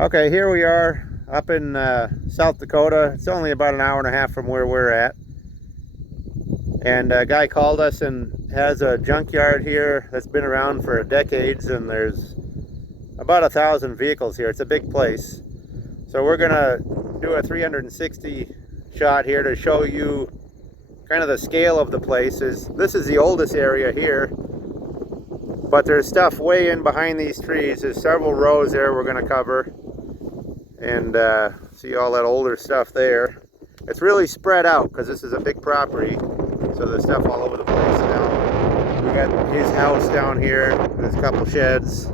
Okay, here we are up in South Dakota. It's only about an hour and a half from where we're at. And a guy called us and has a junkyard here that's been around for decades, and there's about 1,000 vehicles here. It's a big place. So we're gonna do a 360 shot here to show you kind of the scale of the place. This is the oldest area here, but there's stuff way in behind these trees. There's several rows there we're gonna cover, and see all that older stuff there. It's really spread out because this is a big property, so there's stuff all over the place. Now we got his house down here. There's a couple sheds.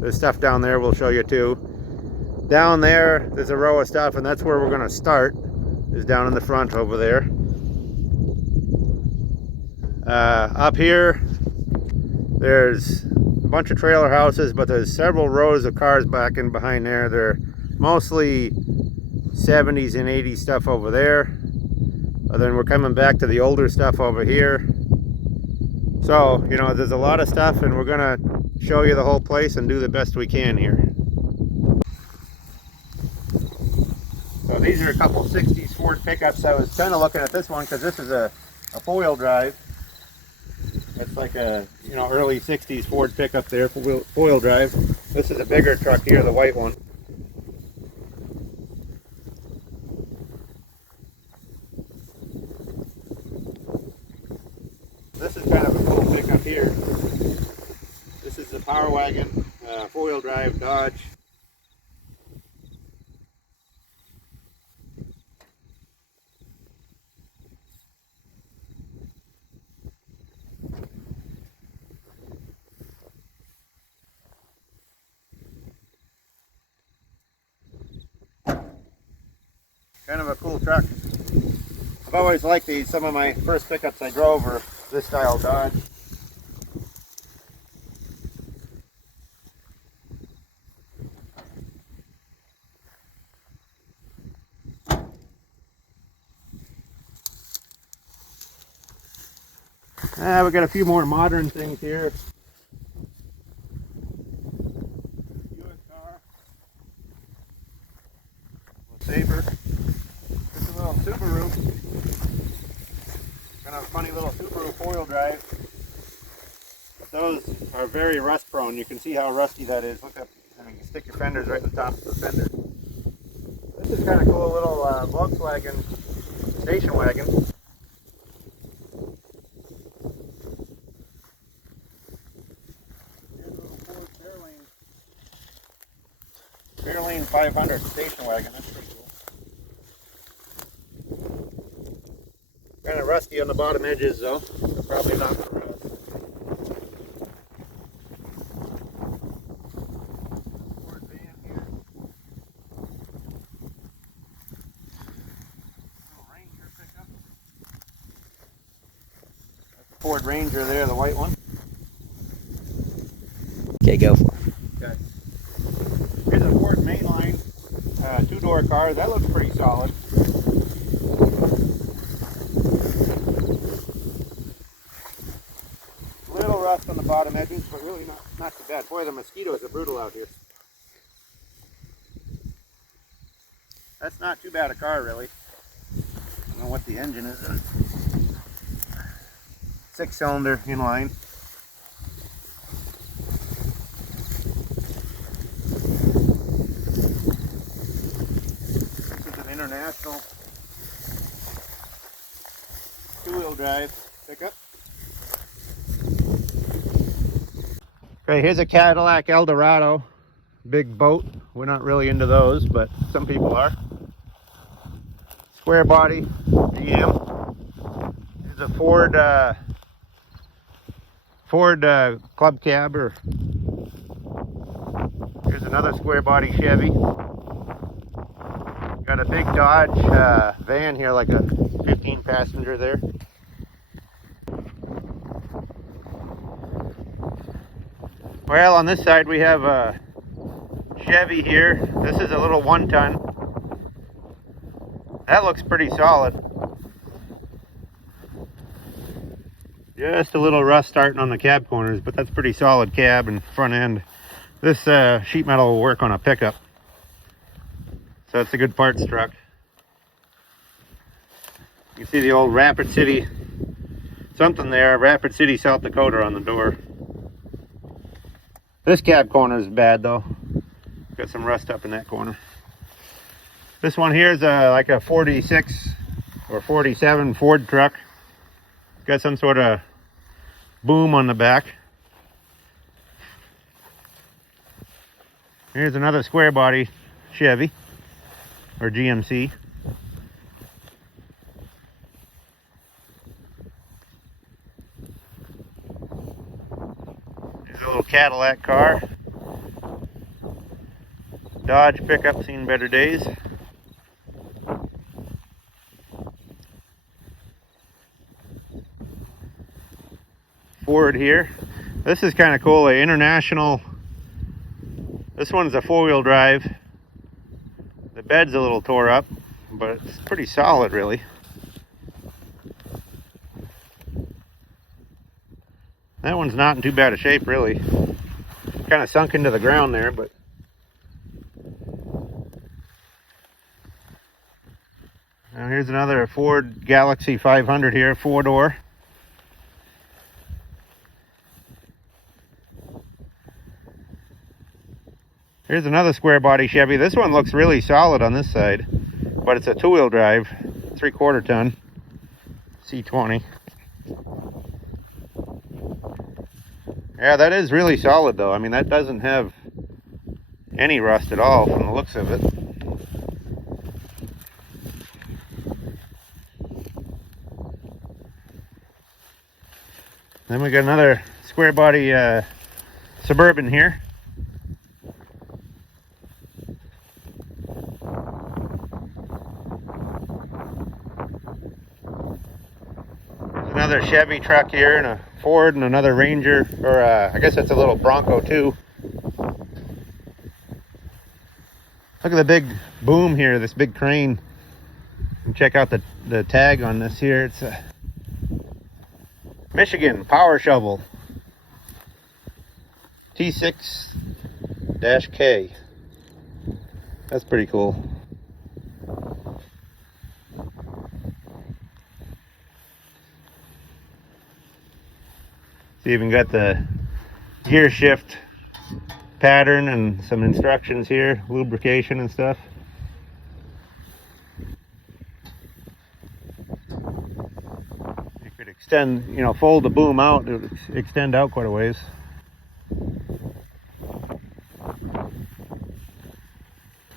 There's stuff down there we'll show you too. Down there there's a row of stuff, and that's where we're going to start, is down in the front over there. Up here there's a bunch of trailer houses, but there's several rows of cars back in behind there. They're mostly 70s and 80s stuff over there. And then we're coming back to the older stuff over here. So, you know, there's a lot of stuff, and we're gonna show you the whole place and do the best we can here. So these are a couple 60s Ford pickups. I was kind of looking at this one because this is a four-wheel drive. It's like a, you know, early 60s Ford pickup there, four-wheel drive. This is a bigger truck here, the white one. This is kind of a cool pickup here. This is the Power Wagon, four-wheel drive Dodge. Kind of a cool truck. I've always liked these. Some of my first pickups I drove were this style Dodge. We got a few more modern things here. US car. Saber. This is a little Subaru. Kind of a funny little Subaru four-wheel drive. But those are very rust prone. You can see how rusty that is. Look up, I mean, you stick your fenders right on the top of the fender. This is kind of cool, little Volkswagen station wagon. Here's a little Ford Fairlane 500 station wagon. That's pretty cool. Kind of rusty on the bottom edges though, so probably not for rust. Ford van here. Little Ranger pickup. That's the Ford Ranger there, the white one. Okay, go for it. Okay. Here's a Ford Mainline two-door car. That looks pretty solid. Rust on the bottom edges, but really not too bad. Boy, the mosquitoes are brutal out here. That's not too bad a car, really. I don't know what the engine is. 6-cylinder inline. This is an International two-wheel drive pickup. Okay, here's a Cadillac Eldorado, big boat. We're not really into those, but some people are. Square body GM. Here's a Ford Club Cab. Or here's another square body Chevy. Got a big Dodge van here, like a 15 passenger there. Well, on this side we have a Chevy here. This is a little 1-ton. That looks pretty solid. Just a little rust starting on the cab corners, but that's pretty solid cab and front end. This sheet metal will work on a pickup. So it's a good parts truck. You see the old Rapid City, something there, Rapid City, South Dakota on the door. This cab corner is bad though. Got some rust up in that corner. This one here is like a 46 or 47 Ford truck. Got some sort of boom on the back. Here's another square body Chevy or GMC. Here's a little Cadillac car. Dodge pickup, seen better days. Ford here. This is kind of cool, a international. This one's a 4-wheel drive. The bed's a little tore up, but it's pretty solid really. That one's not in too bad a shape really. Kind of sunk into the ground there, but now here's another Ford Galaxy 500 here, 4-door. Here's another square body Chevy. This one looks really solid on this side, but it's a 2-wheel drive, 3/4 ton C20. Yeah, that is really solid though. I mean, that doesn't have any rust at all from the looks of it. Then we got another square body Suburban here. Another Chevy truck here, and a Ford, and another Ranger, or I guess it's a little Bronco too. Look at the big boom here, this big crane. And check out the tag on this here. It's a Michigan power shovel T6-K. That's pretty cool. It's even got the gear shift pattern and some instructions here, lubrication and stuff. You could extend, you know, fold the boom out, it would extend out quite a ways.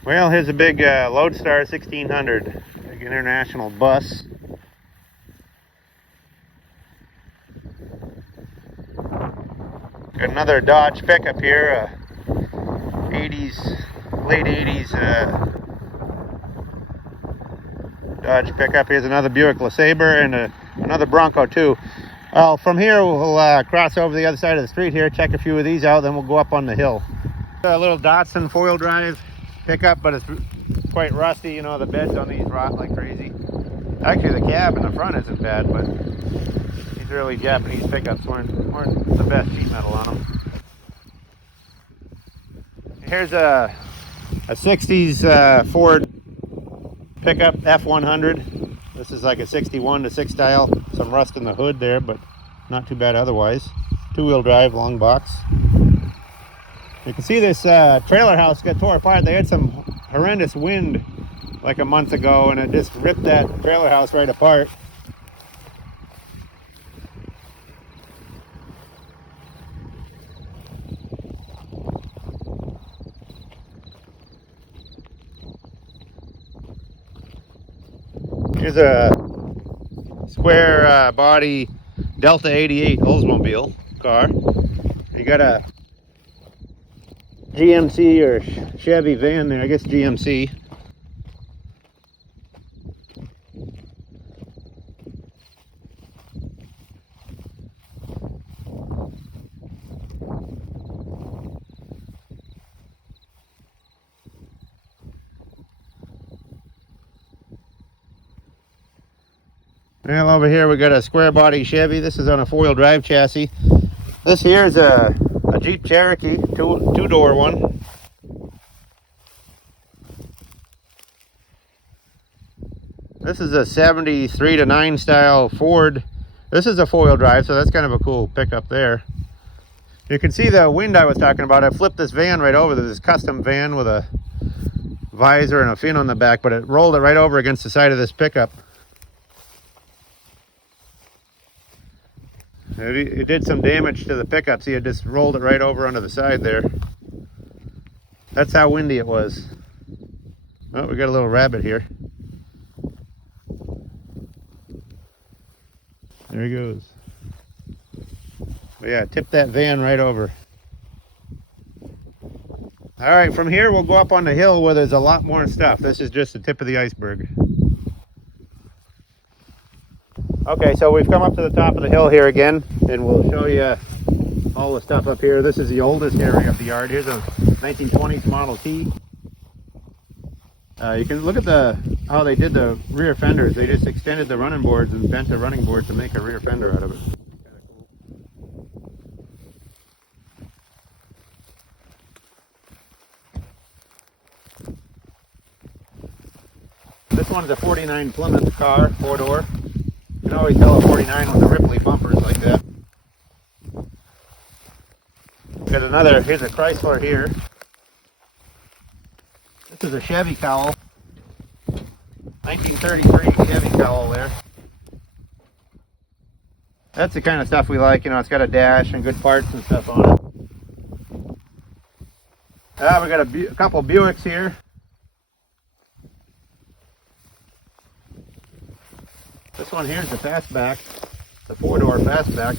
Well, here's a big Lodestar 1600, big international bus. Got another Dodge pickup here, 80s, late 80s Dodge pickup. Here's another Buick LeSabre and another Bronco too. Well, from here we'll cross over the other side of the street here, check a few of these out, then we'll go up on the hill. A little Datsun 4-wheel drive pickup, but it's quite rusty. You know, the beds on these rot like crazy. Actually, the cab in the front isn't bad, but these early Japanese pickups weren't the best sheet metal on them. Here's a 60s Ford pickup F100. This is like a 61 to 6 style. Some rust in the hood there, but not too bad otherwise. 2-wheel drive, long box. You can see this trailer house got tore apart. They had some horrendous wind like a month ago, and it just ripped that trailer house right apart. Here's a square body Delta 88 Oldsmobile car. You got a GMC or Chevy van there, I guess GMC. Well, over here we got a square body Chevy. This is on a 4-wheel drive chassis. This here is a Jeep Cherokee, two-door one. This is a 73 to 9 style Ford. This is a 4-wheel drive, so that's kind of a cool pickup there. You can see the wind I was talking about. I flipped this van right over. This custom van with a visor and a fin on the back, but it rolled it right over against the side of this pickup. It did some damage to the pickup. See, it just rolled it right over onto the side there. That's how windy it was. Oh, we got a little rabbit here. There he goes. But yeah, tip that van right over. All right, from here we'll go up on the hill where there's a lot more stuff. This is just the tip of the iceberg. Okay, so we've come up to the top of the hill here again, and we'll show you all the stuff up here. This is the oldest area of the yard. Here's a 1920s Model T. You can look at how they did the rear fenders. They just extended the running boards and bent the running board to make a rear fender out of it. This one's a 49 Plymouth car, 4-door. You can always tell a 49 with the Ripley bumpers like that. Got another, here's a Chrysler here. This is a Chevy cowl. 1933 Chevy cowl there. That's the kind of stuff we like, you know, it's got a dash and good parts and stuff on it. We got a couple Buicks here. This one here is the fastback, the 4-door fastback.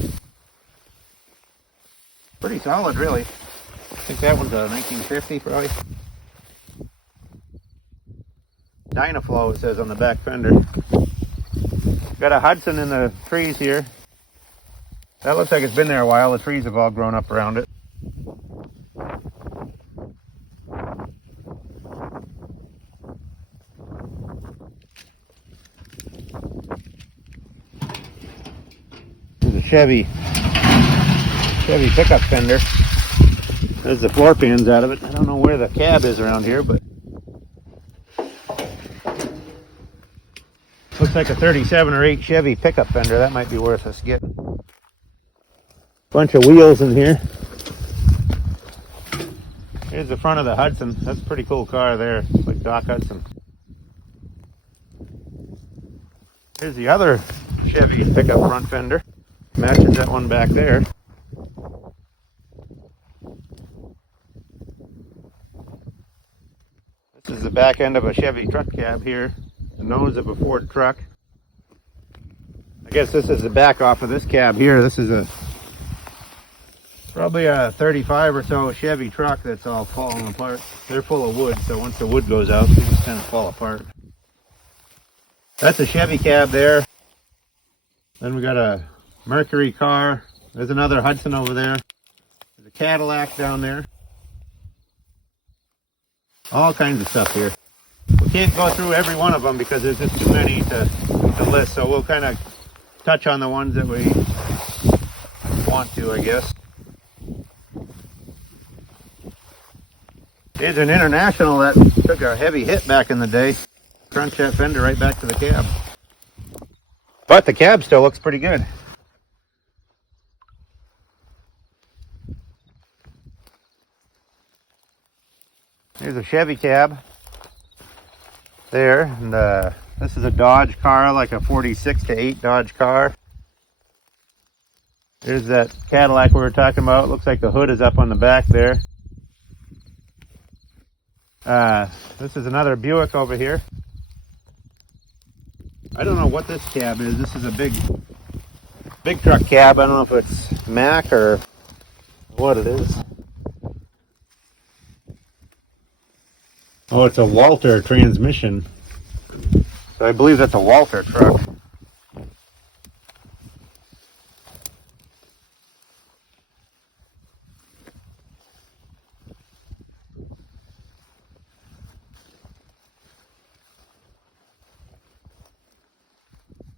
Pretty solid, really. I think that one's a 1950 probably. Dynaflow, it says on the back fender. Got a Hudson in the trees here. That looks like it's been there a while. The trees have all grown up around it. Chevy pickup fender. There's the floor pans out of it. I don't know where the cab is around here, but looks like a 37 or 8 Chevy pickup fender. That might be worth us getting. Bunch of wheels in here. Here's the front of the Hudson. That's a pretty cool car there. It's like Doc Hudson. Here's the other Chevy pickup front fender. Matches that one back there. This is the back end of a Chevy truck cab here. The nose of a Ford truck. I guess this is the back off of this cab here. This is probably a 35 or so Chevy truck that's all falling apart. They're full of wood, so once the wood goes out, they just kind of fall apart. That's a Chevy cab there. Then we got a Mercury car. There's another Hudson over there. There's a Cadillac down there. All kinds of stuff here. We can't go through every one of them because there's just too many to list, so we'll kind of touch on the ones that we want to, I guess. Here's an International that took a heavy hit back in the day. Crunch that fender right back to the cab. But the cab still looks pretty good. Here's a Chevy cab there, and this is a Dodge car, like a 46 to 8 Dodge car. There's that Cadillac we were talking about. Looks like the hood is up on the back there. This is another Buick over here. I don't know what this cab is. This is a big truck cab. I don't know if it's Mack or what it is. Oh, it's a Walter transmission. So I believe that's a Walter truck.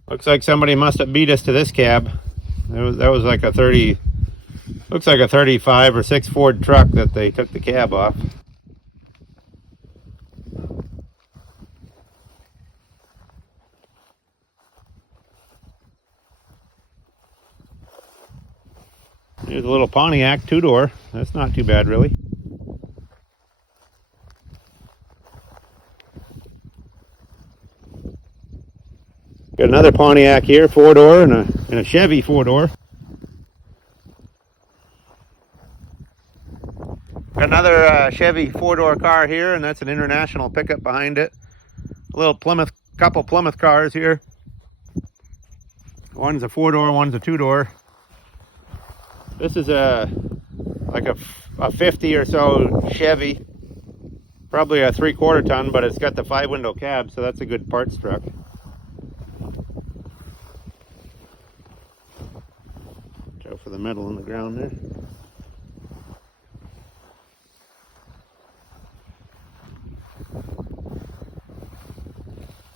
Looks like somebody must have beat us to this cab. That was like a 30, looks like a 35 or 6 Ford truck that they took the cab off. Here's a little Pontiac 2-door. That's not too bad, really. Got another Pontiac here, 4-door, and a Chevy 4-door. Got another Chevy 4-door car here, and that's an international pickup behind it. A little Plymouth, couple Plymouth cars here. One's a 4-door, one's a 2-door. This is like a 50 or so Chevy. Probably a 3/4 ton, but it's got the 5-window cab, so that's a good parts truck. Go for the metal in the ground there.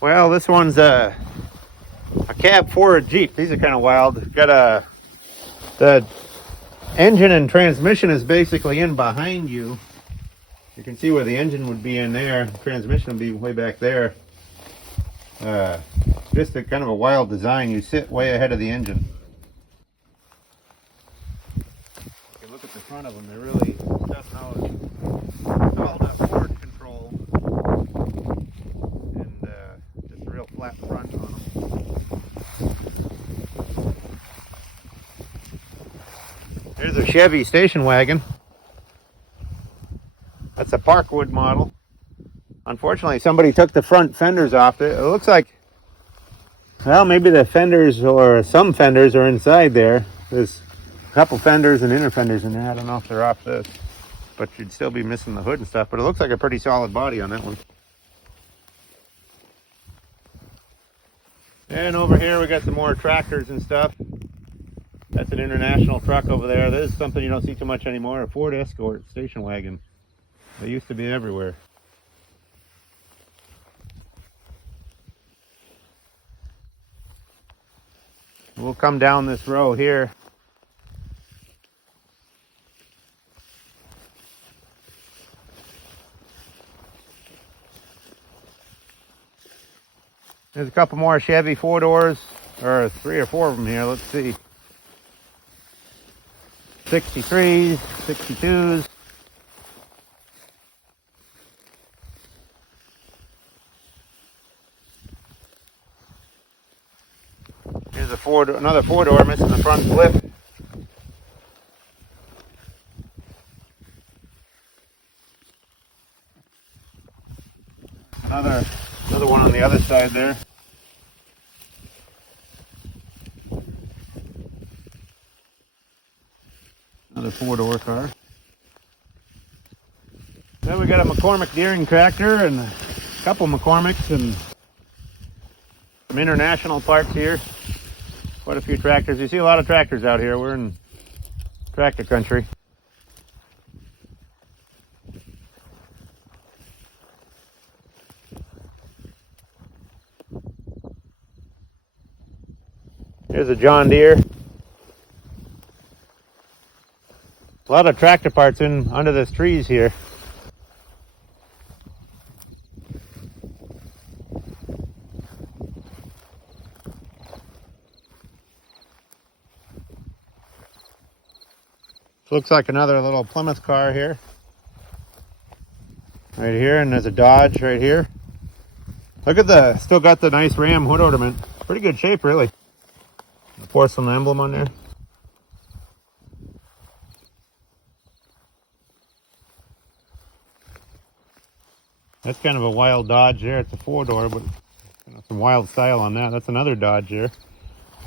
Well, this one's a cab for a Jeep. These are kind of wild. Got the engine and transmission is basically in behind you. You can see where the engine would be in there. The transmission would be way back there. Just a kind of a wild design. You sit way ahead of the engine. You can look at the front of them. They're really stuff now. It's all that forward control and just a real flat front on them. Here's a Chevy station wagon. That's a Parkwood model. Unfortunately, somebody took the front fenders off it. It looks like, well, maybe the fenders or some fenders are inside there. There's a couple fenders and inner fenders in there. I don't know if they're off this, but you'd still be missing the hood and stuff. But it looks like a pretty solid body on that one. And over here we got some more tractors and stuff. That's an international truck over there. This is something you don't see too much anymore. A Ford Escort station wagon. They used to be everywhere. We'll come down this row here. There's a couple more Chevy 4-doors, or 3 or 4 of them here. Let's see. 63s, 62s. Here's a another 4-door missing the front flip. Another one on the other side there. Another 4-door car. Then we got a McCormick Deering tractor and a couple McCormicks and some international parts here. Quite a few tractors. You see a lot of tractors out here. We're in tractor country. Here's a John Deere. A lot of tractor parts in under this trees here. Looks like another little Plymouth car here. Right here, and there's a Dodge right here. Look at still got the nice Ram hood ornament. Pretty good shape, really. The porcelain emblem on there. That's kind of a wild Dodge there. It's a 4-door, but some wild style on that. That's another Dodge there.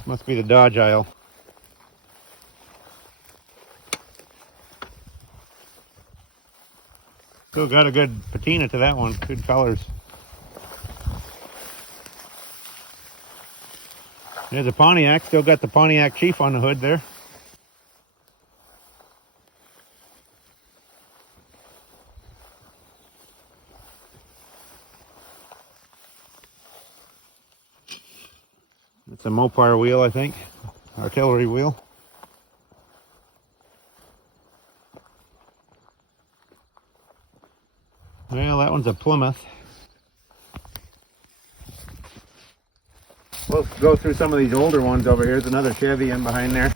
Must be the Dodge aisle. Still got a good patina to that one. Good colors. There's a Pontiac. Still got the Pontiac Chief on the hood there. It's a Mopar wheel, I think. Artillery wheel. Well, that one's a Plymouth. We'll go through some of these older ones over here. There's another Chevy in behind there.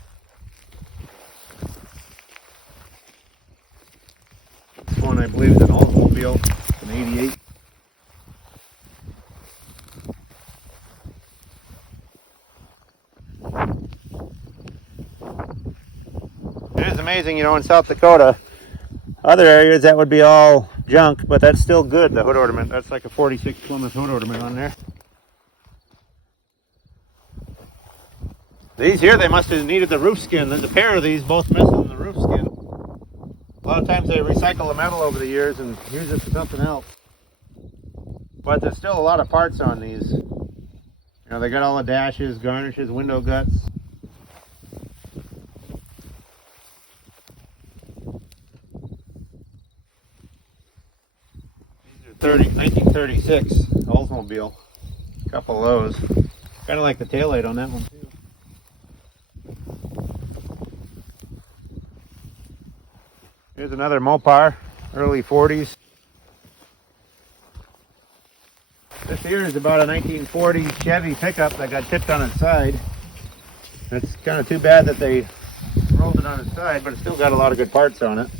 amazing, you know, in South Dakota, other areas that would be all junk, but that's still good, the hood ornament. That's like a 46 Plymouth hood ornament on there. These here, they must have needed the roof skin. There's a pair of these, both missing the roof skin. A lot of times they recycle the metal over the years and use it for something else. But there's still a lot of parts on these. You know, they got all the dashes, garnishes, window guts. These are 1936 Oldsmobile. A couple of those. Kind of like the taillight on that one too. Here's another Mopar, early 40s. This here is about a 1940 Chevy pickup that got tipped on its side. It's kind of too bad that they rolled it on its side, but it's still got a lot of good parts on it.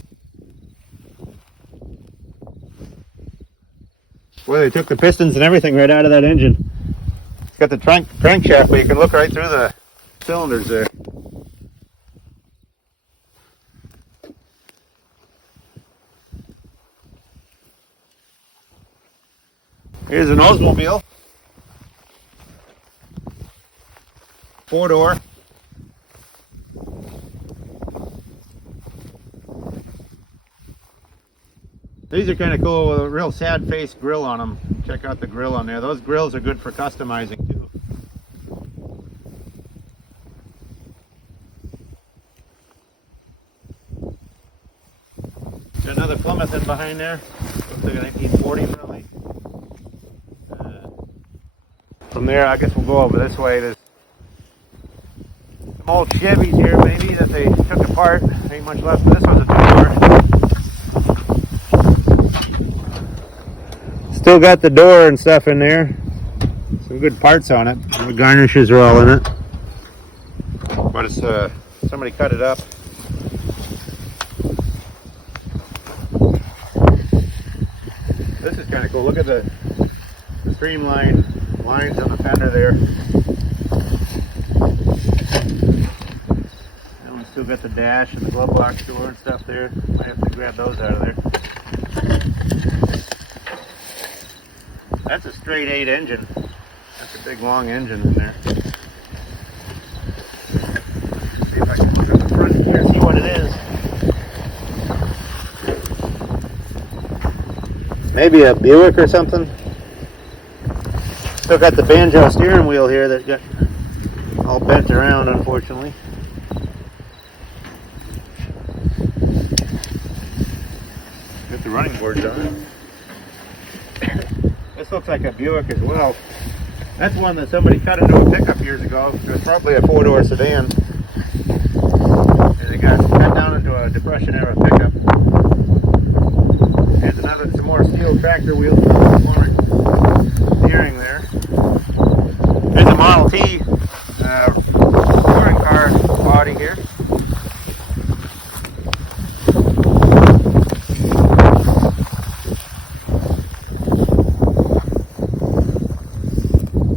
Boy, they took the pistons and everything right out of that engine. It's got the crankshaft, but you can look right through the cylinders there. Here's an Oldsmobile. 4-door. These are kind of cool with a real sad face grill on them. Check out the grill on there. Those grills are good for customizing too. There's another Plymouth in behind there. Looks like a 1940 probably. From there, I guess we'll go over this way. There's some old Chevys here, maybe, that they took apart. Ain't much left. This one's a 2-door. Still got the door and stuff in there. Some good parts on it. The garnishes are all in it. But it's somebody cut it up. This is kind of cool. Look at the streamlined lines on the fender there. And we still got the dash and the glove box door and stuff there. Might have to grab those out of there. That's a straight 8 engine. That's a big long engine in there. See if I can look at the front here and see what it is. Maybe a Buick or something. Still got the banjo steering wheel here that got all bent around, unfortunately. Got the running boards on it. This looks like a Buick as well. That's one that somebody cut into a pickup years ago. It was probably a 4-door sedan. And it got cut down into a Depression era pickup. There's some more steel tractor wheels, more steering there. There's a Model T touring car body here.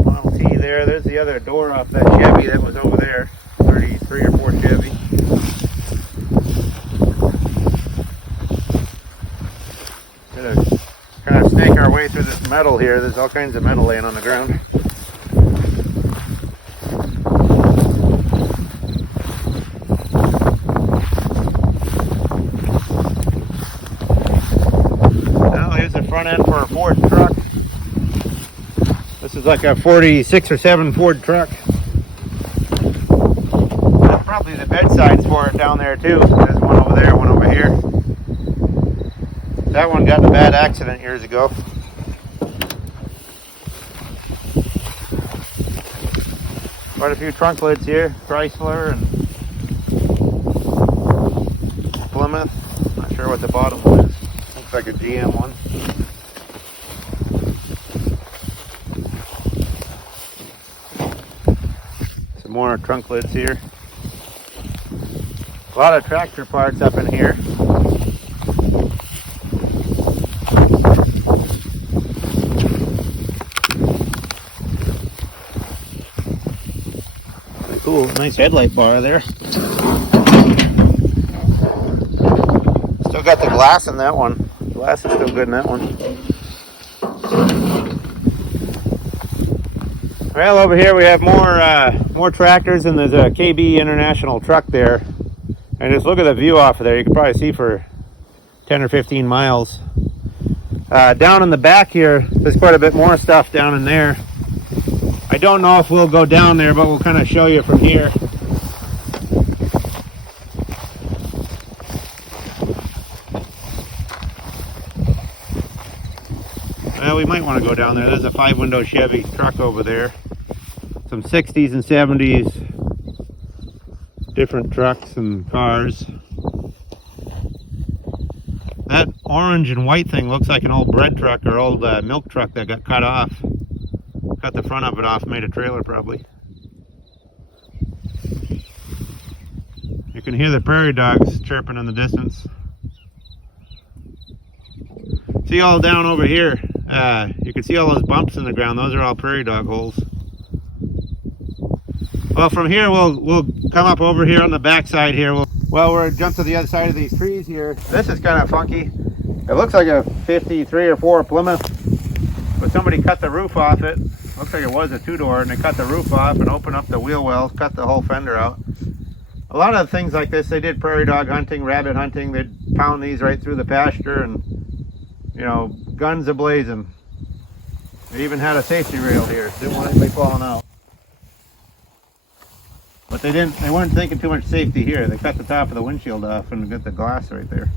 Model T there. There's the other door off that Chevy that was over there. 33 or 4 Chevy. Gonna kind of snake our way through this metal here. There's all kinds of metal laying on the ground. Now here's the front end for a Ford truck. This is like a 46 or 7 Ford truck. That's probably the bed sides for it down there too. There's one over there, one over here. That one got in a bad accident years ago. Quite a few trunk lids here. Chrysler and Plymouth. Not sure what the bottom one is. Looks like a GM one. Some more trunk lids here. A lot of tractor parts up in here. Cool, nice headlight bar there. glass in that one. Glass is still good in that one. Well, over here we have more tractors, and there's a KB International truck there. And just look at the view off of there. You can probably see for 10 or 15 miles. Down in the back here, there's quite a bit more stuff down in there. I don't know if we'll go down there, but we'll kind of show you from here. Well, we might want to go down there. There's a 5-window Chevy truck over there. Some 60s and 70s different trucks and cars. That orange and white thing looks like an old bread truck or old milk truck that got cut off. Cut the front of it off, made a trailer probably. You can hear the prairie dogs chirping in the distance. See all down over here, you can see all those bumps in the ground. Those are all prairie dog holes. Well, from here we'll come up over here on the back side here. We're jump to the other side of these trees here. This is kind of funky. It looks like a 53 or 4 Plymouth, but somebody cut the roof off it. Looks like it was a 2-door, and they cut the roof off and opened up the wheel wells, cut the whole fender out. A lot of things like this, they did prairie dog hunting, rabbit hunting. They'd pound these right through the pasture, and you know, guns a-blazing. They even had a safety rail here. Didn't want anybody falling out. But they weren't thinking too much safety here. They cut the top of the windshield off and got the glass right there.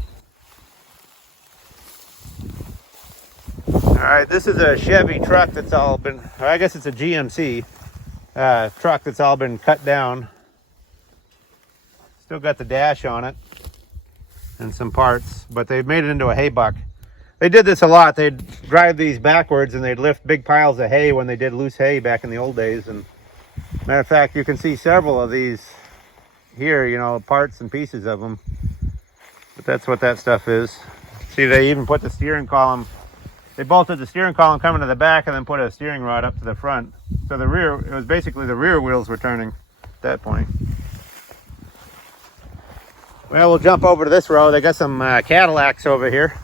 Alright, this is a Chevy truck that's all been, or I guess it's a GMC truck that's all been cut down. Still got the dash on it and some parts, but they've made it into a hay buck. They did this a lot. They'd drive these backwards and they'd lift big piles of hay when they did loose hay back in the old days. And matter of fact, you can see several of these here, you know, parts and pieces of them. But that's what that stuff is. See, they even put the steering column. They bolted the steering column coming to the back and then put a steering rod up to the front. So the rear, it was basically the rear wheels were turning at that point. Well, we'll jump over to this row. They got some Cadillacs over here.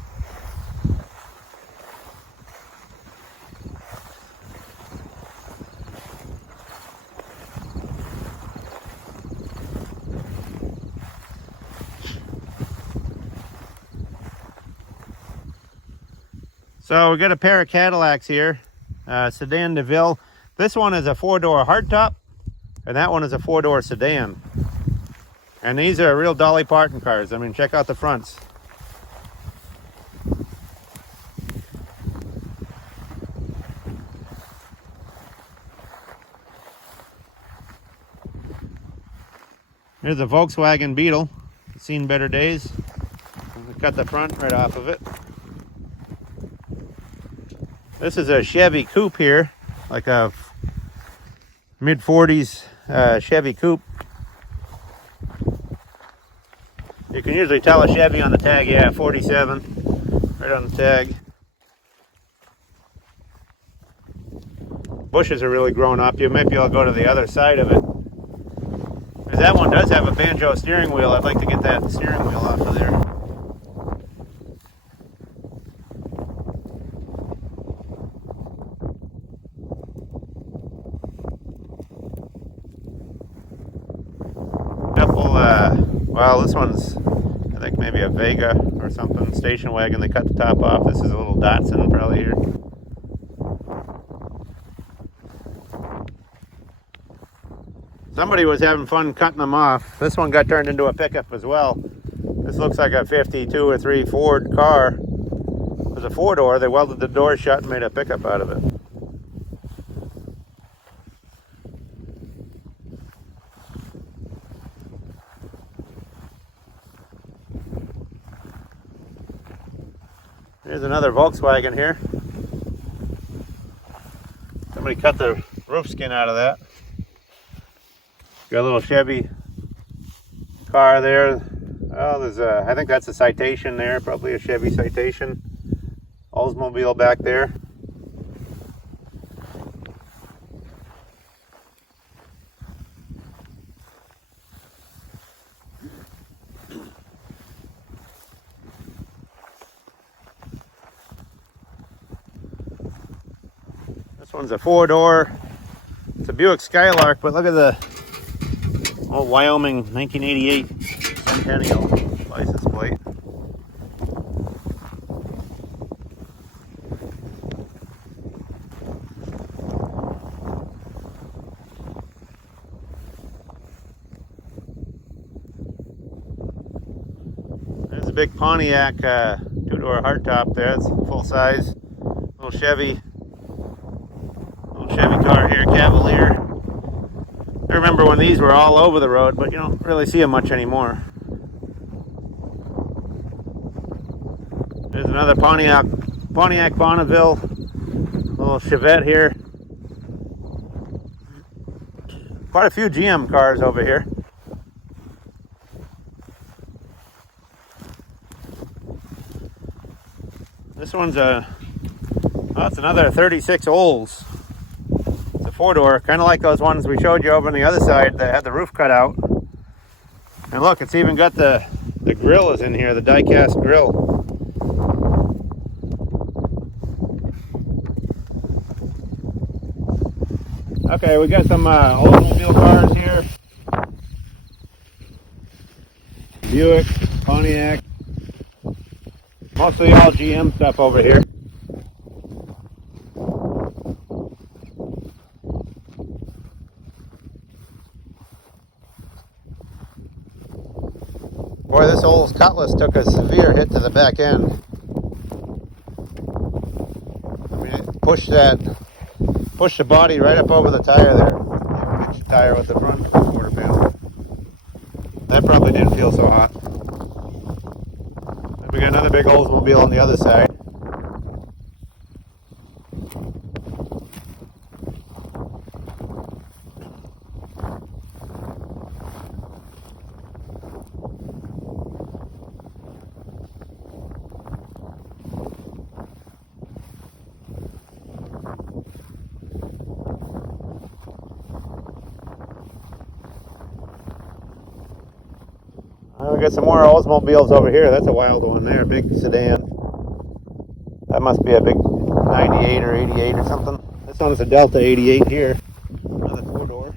So we got a pair of Cadillacs here, sedan DeVille. This one is a 4-door hardtop, and that one is a 4-door sedan. And these are real Dolly Parton cars. I mean, check out the fronts. Here's a Volkswagen Beetle. It's seen better days. Cut the front right off of it. This is a Chevy coupe here, like a mid-40s Chevy coupe. You can usually tell a Chevy on the tag, yeah, 47, right on the tag. Bushes are really grown up. You might be able to go to the other side of it. Because that one does have a banjo steering wheel. I'd like to get that steering wheel off of there. Well, this one's, I think, maybe a Vega or something, station wagon. They cut the top off. This is a little Datsun probably here. Somebody was having fun cutting them off. This one got turned into a pickup as well. This looks like a 52 or 3 Ford car. It was a 4-door. They welded the door shut and made a pickup out of it. Here's another Volkswagen here. Somebody cut the roof skin out of that. Got a little Chevy car there. Oh, there's a, I think that's a Citation there, probably a Chevy Citation. Oldsmobile back there. one's a 4-door. It's a Buick Skylark, but look at the old Wyoming 1988 Centennial license plate. There's a big Pontiac 2-door hardtop there. It's full size. Little Chevy car here, Cavalier. I remember when these were all over the road, but you don't really see them much anymore. There's another Pontiac Bonneville, little Chevette here. Quite a few GM cars over here. This one's it's another 36 Olds. It's a 4-door, kind of like those ones we showed you over on the other side that had the roof cut out. And look, it's even got the grill is in here, the die-cast grill. Okay, we got some Oldsmobile cars here. Buick, Pontiac. Mostly all GM stuff over here. Boy, this old Cutlass took a severe hit to the back end. I mean, it pushed the body right up over the tire there. You pitch the tire with the front quarter panel. That probably didn't feel so hot. We got another big Oldsmobile on the other side. We got some more Oldsmobiles over here. That's a wild one there, big sedan. That must be a big 98 or 88 or something. This one's a Delta 88 here. Another 4-door.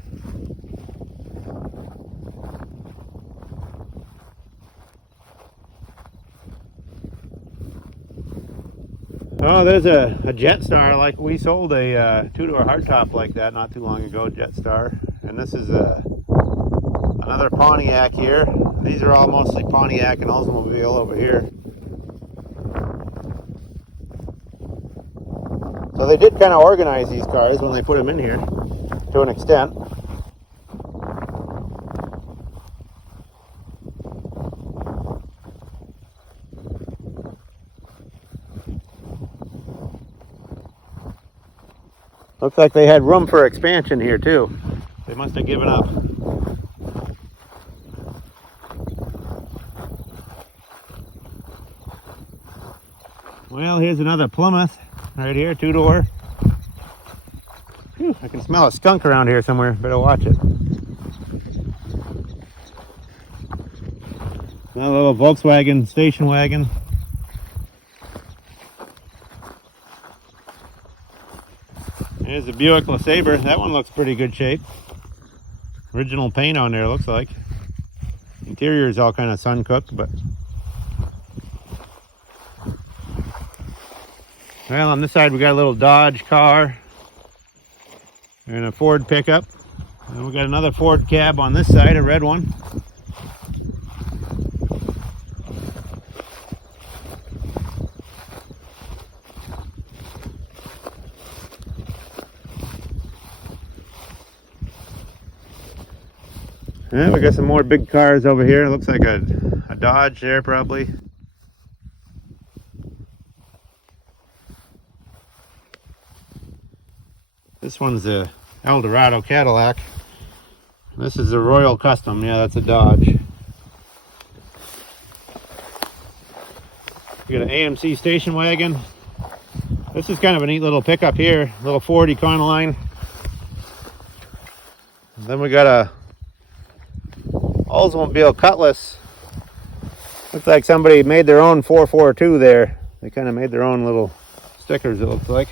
Oh, there's a Jetstar. Like we sold a 2-door hardtop like that not too long ago, Jetstar. And this is another Pontiac here. These are all mostly Pontiac and Oldsmobile over here. So they did kind of organize these cars when they put them in here, to an extent. Looks like they had room for expansion here too. They must have given up. Well, here's another Plymouth right here, 2-door. Whew, I can smell a skunk around here somewhere. Better watch it. Another little Volkswagen station wagon. Here's the Buick LeSabre. That one looks pretty good shape. Original paint on there, looks like. Interior is all kind of sun cooked, but. Well, on this side we got a little Dodge car and a Ford pickup. And we got another Ford cab on this side, a red one. And we got some more big cars over here. It looks like a Dodge there probably. This one's a Eldorado Cadillac. This is a Royal Custom. Yeah, that's a Dodge. We got an AMC station wagon. This is kind of a neat little pickup here. Little Ford Econoline. And then we got a Oldsmobile Cutlass. Looks like somebody made their own 442 there. They kind of made their own little stickers, it looks like.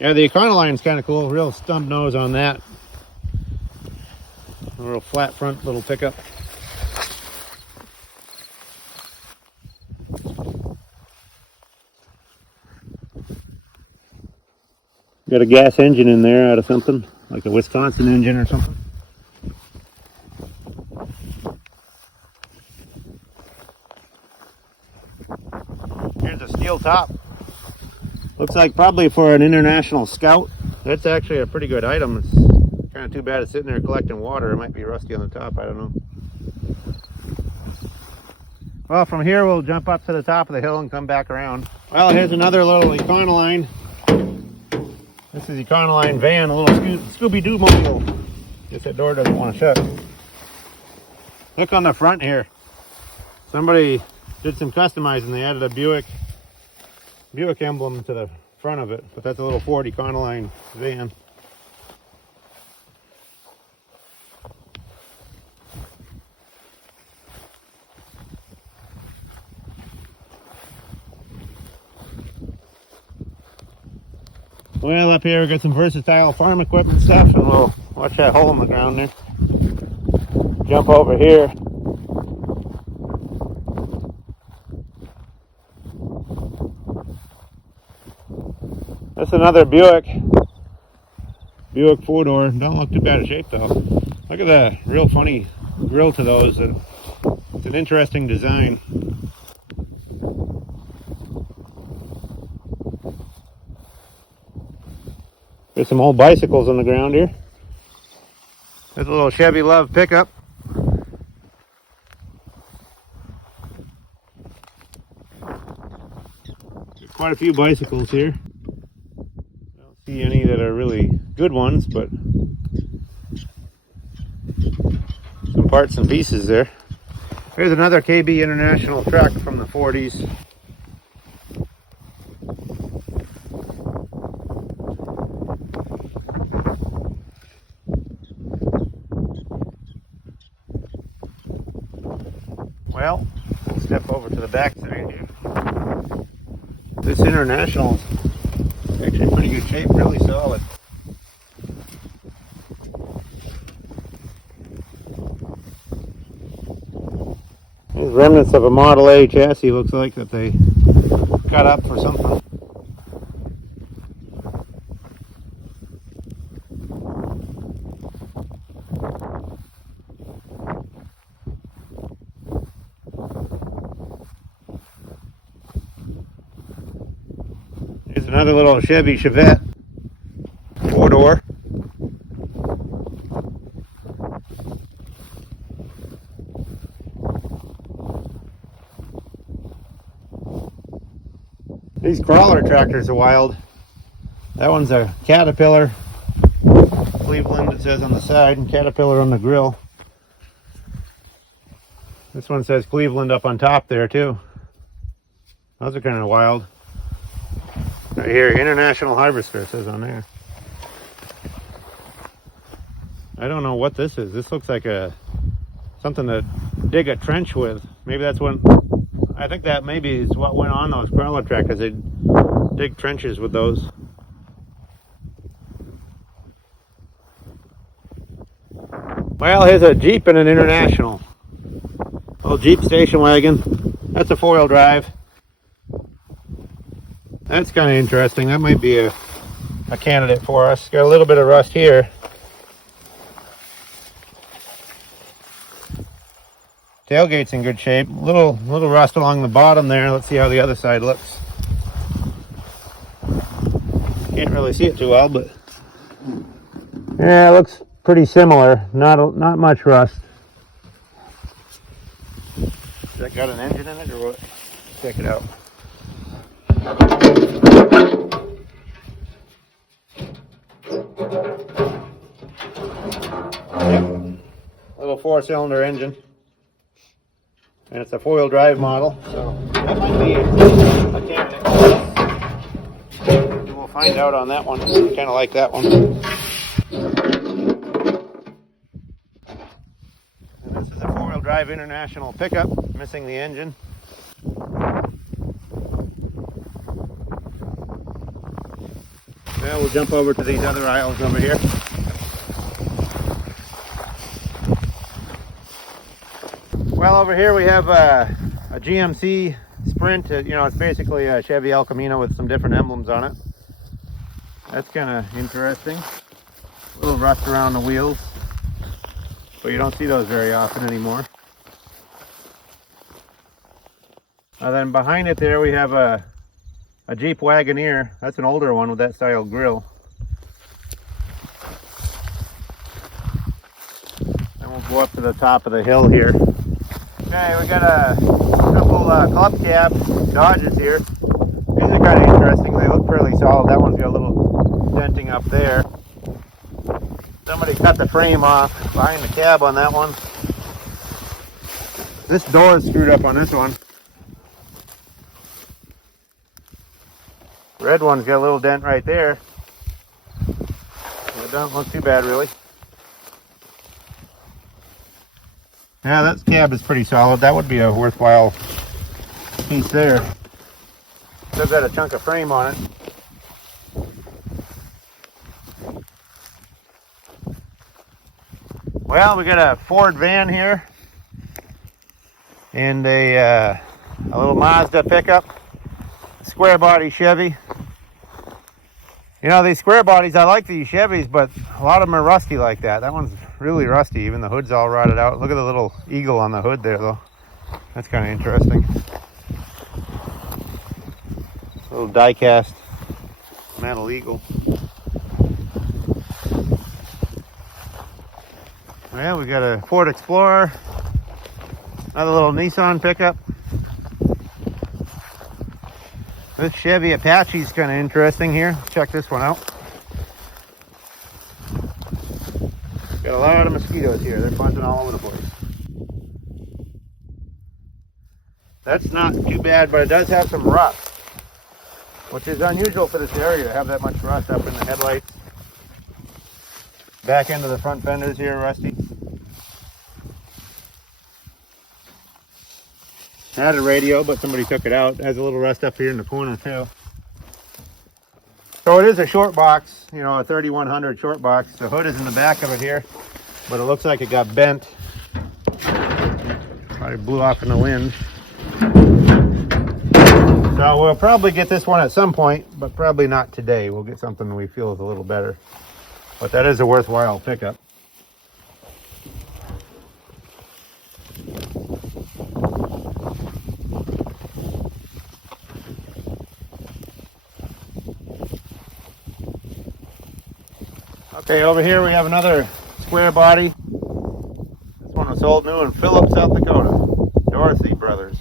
Yeah, the Econoline's kind of cool. Real stump nose on that. A real flat front little pickup. Got a gas engine in there out of something, like a Wisconsin engine or something. Here's a steel top. Looks like probably for an international scout. That's actually a pretty good item. It's kind of too bad it's sitting there collecting water. It might be rusty on the top, I don't know. Well, from here we'll jump up to the top of the hill and come back around. Well, here's another little Econoline. This is Econoline van, a little Scooby-Doo mobile. Guess that door doesn't want to shut. Look on the front here. Somebody did some customizing. They added a Buick emblem to the front of it, but that's a little Ford Econoline van. Well, up here we got some versatile farm equipment stuff, and we'll watch that hole in the ground there. Jump over here. That's another Buick 4-door. Don't look too bad of shape though. Look at the real funny grill to those. It's an interesting design. There's some old bicycles on the ground here. There's a little Chevy Love pickup. There's quite a few bicycles here. I don't see any that are really good ones, but some parts and pieces there. Here's another KB International truck from the 40s. Well, we'll step over to the back side here. This International is actually in pretty good shape, really solid. There's remnants of a Model A chassis, looks like, that they cut up for something. Here's another little Chevy Chevette 4-door. These crawler tractors are wild. That one's a Caterpillar. Cleveland, it says on the side, and Caterpillar on the grill. This one says Cleveland up on top there too. Those are kind of wild. Right here, International Harvester, it says on there. I don't know what this is. This looks like something to dig a trench with. Maybe that's what, I think that maybe is what went on those crawler tractors. They dig trenches with those. Well, here's a Jeep and an International. Little Jeep station wagon. That's a 4-wheel drive. That's kind of interesting. That might be a candidate for us. Got a little bit of rust here. Tailgate's in good shape. Little rust along the bottom there. Let's see how the other side looks. Can't really see it too well, but yeah, it looks pretty similar. Not much rust. Has that got an engine in it or what? Check it out. Yep. Little 4-cylinder engine. And it's a 4-wheel drive model, so that might be a candidate. We'll find out on that one. Kind of like that one. And this is a 4-wheel drive International pickup, missing the engine. Now we'll jump over to these other aisles over here. Well, over here we have a GMC Sprint. You know, it's basically a Chevy El Camino with some different emblems on it. That's kind of interesting. A little rust around the wheels, but you don't see those very often anymore. Then behind it there we have a Jeep Wagoneer. That's an older one with that style grill. And we'll go up to the top of the hill here. Okay, we got a couple club cab Dodges here. These are kind of interesting. They look fairly solid. That one's got a little denting up there. Somebody cut the frame off behind the cab on that one. This door is screwed up on this one. Red one's got a little dent right there. It doesn't look too bad, really. Yeah, that cab is pretty solid. That would be a worthwhile piece there. Still got a chunk of frame on it. Well, we got a Ford van here and a little Mazda pickup, square body Chevy. You know, these square bodies, I like these Chevys, but a lot of them are rusty like that. That one's really rusty. Even the hood's all rotted out. Look at the little eagle on the hood there, though. That's kind of interesting. Little die-cast metal eagle. Well, we got a Ford Explorer, another little Nissan pickup. This Chevy Apache is kind of interesting here. Check this one out. Got a lot of mosquitoes here. They're buzzing all over the place. That's not too bad, but it does have some rust, which is unusual for this area to have that much rust up in the headlights. Back end of the front fenders here, rusty. Had a radio, but somebody took it out. It has a little rust up here in the corner too. So it is a short box, you know, a 3100 short box. The hood is in the back of it here, but it looks like it got bent. Probably blew off in the wind. So we'll probably get this one at some point, but probably not today. We'll get something we feel is a little better. But that is a worthwhile pickup. Okay, over here we have another square body. This one was sold new in Phillips, South Dakota. Dorothy Brothers.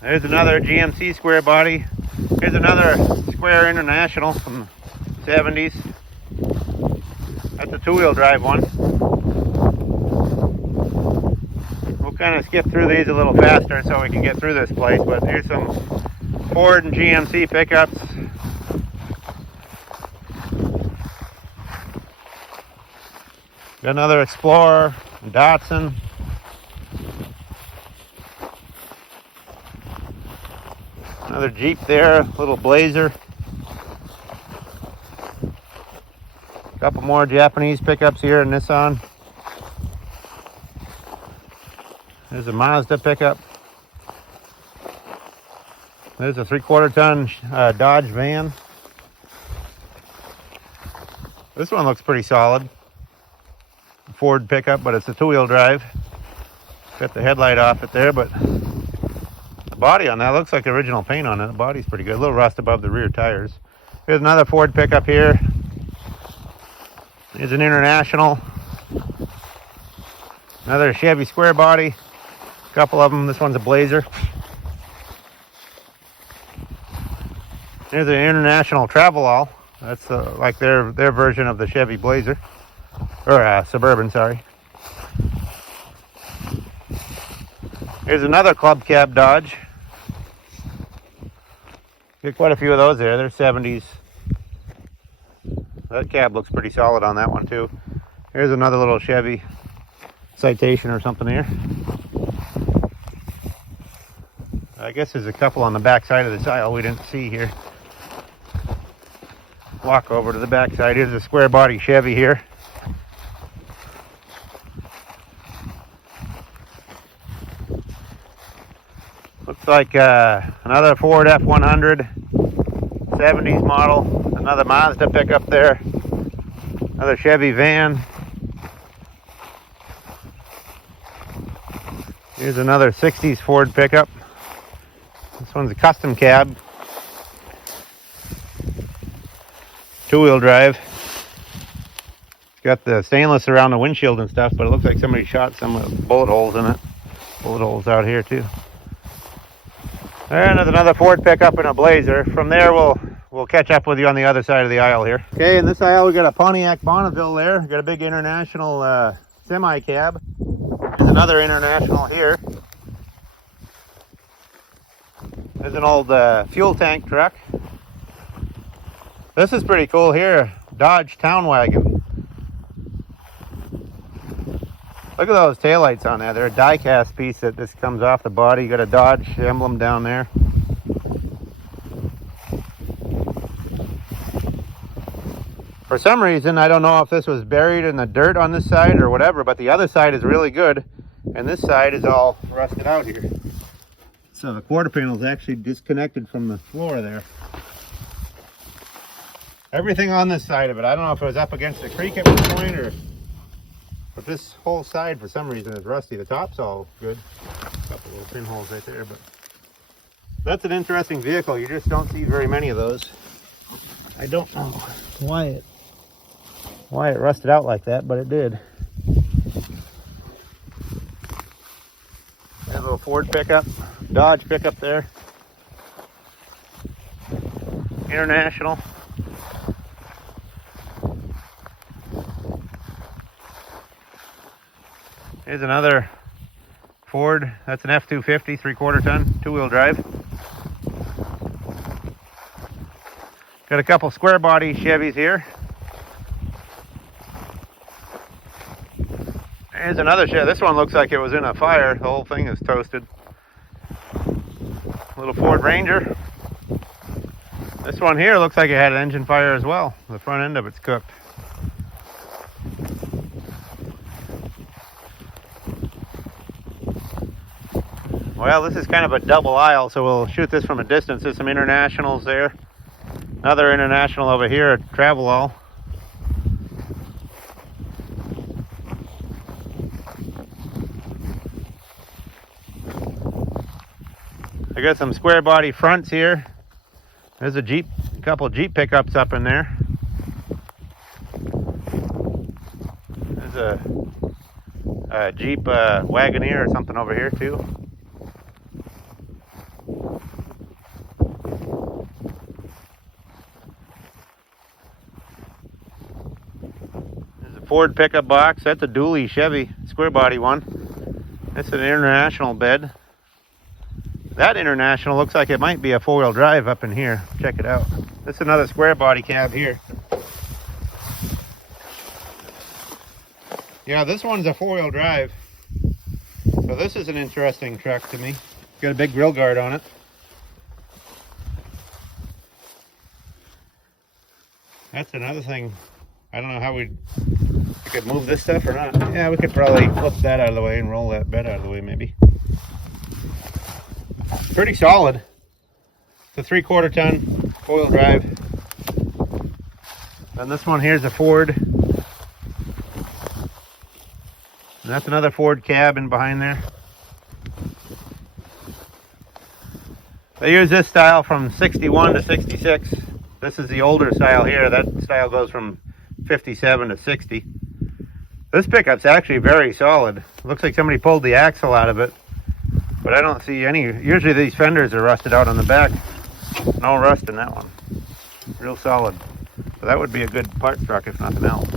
There's another GMC square body. Here's another Square International from the 70s. That's a two-wheel drive one. We'll kind of skip through these a little faster so we can get through this place, but here's some Ford and GMC pickups. Got another Explorer, Datsun. Another Jeep there, little Blazer. A couple more Japanese pickups here, Nissan. There's a Mazda pickup. There's a 3/4 ton Dodge van. This one looks pretty solid. Ford pickup, but it's a two-wheel drive. Got the headlight off it there, but the body on that looks like original paint on it. The body's pretty good. A little rust above the rear tires. Here's another Ford pickup here. Here's an International. Another Chevy square body. A couple of them. This one's a Blazer. Here's an International Travelall. That's like their version of the Chevy Blazer. Or Suburban, sorry. Here's another club cab Dodge. Get quite a few of those there. They're 70s. That cab looks pretty solid on that one too. Here's another little Chevy Citation or something here. I guess there's a couple on the back side of this aisle we didn't see here. Walk over to the back side. Here's a square body Chevy here. Looks like another Ford F100, 70s model. Another Mazda pickup there. Another Chevy van. Here's another 60s Ford pickup. This one's a custom cab. Two-wheel drive. It's got the stainless around the windshield and stuff, but it looks like somebody shot some bullet holes in it. Bullet holes out here too. And there's another Ford pickup and a Blazer. From there, we'll catch up with you on the other side of the aisle here. Okay, in this aisle we got a Pontiac Bonneville there. We got a big international semi cab. There's another international here. There's an old fuel tank truck. This is pretty cool here. Dodge Town Wagon. Look at those taillights on there. They're a die-cast piece that this comes off the body. You got a Dodge emblem down there. For some reason, I don't know if this was buried in the dirt on this side or whatever, but the other side is really good, and this side is all rusted out here. So the quarter panel is actually disconnected from the floor there. Everything on this side of it, I don't know if it was up against the creek at one point or... But this whole side, for some reason, is rusty. The top's all good. A couple little pinholes right there, but that's an interesting vehicle. You just don't see very many of those. I don't know why it rusted out like that, but it did. There's a little Ford pickup, Dodge pickup there. International. Here's another Ford. That's an F-250, 3/4 ton, two-wheel drive. Got a couple square body Chevys here. Here's another Chevy. This one looks like it was in a fire. The whole thing is toasted. Little Ford Ranger. This one here looks like it had an engine fire as well. The front end of it's cooked. Well, this is kind of a double aisle, so we'll shoot this from a distance. There's some internationals there. Another international over here, a travel all. I got some square body fronts here. There's a Jeep, a couple of Jeep pickups up in there. There's a Jeep Wagoneer or something over here too. Ford pickup box. That's a dually Chevy square body one. That's an international bed. That international looks like it might be a four-wheel drive up in here. Check it out. This is another square body cab here. Yeah, this one's a four-wheel drive. So this is an interesting truck to me. Got a big grill guard on it. That's another thing. I don't know how we could move this stuff or not. Yeah, we could probably flip that out of the way and roll that bed out of the way maybe. Pretty solid. It's a 3/4 ton four-wheel drive. And this one here's a Ford. And that's another Ford cab in behind there. They use this style from 61 to 66. This is the older style here. That style goes from 57 to 60. This pickup's actually very solid. Looks like somebody pulled the axle out of it, but I don't see any. Usually these fenders are rusted out on the back. No rust in that one. Real solid. So that would be a good part truck if nothing else.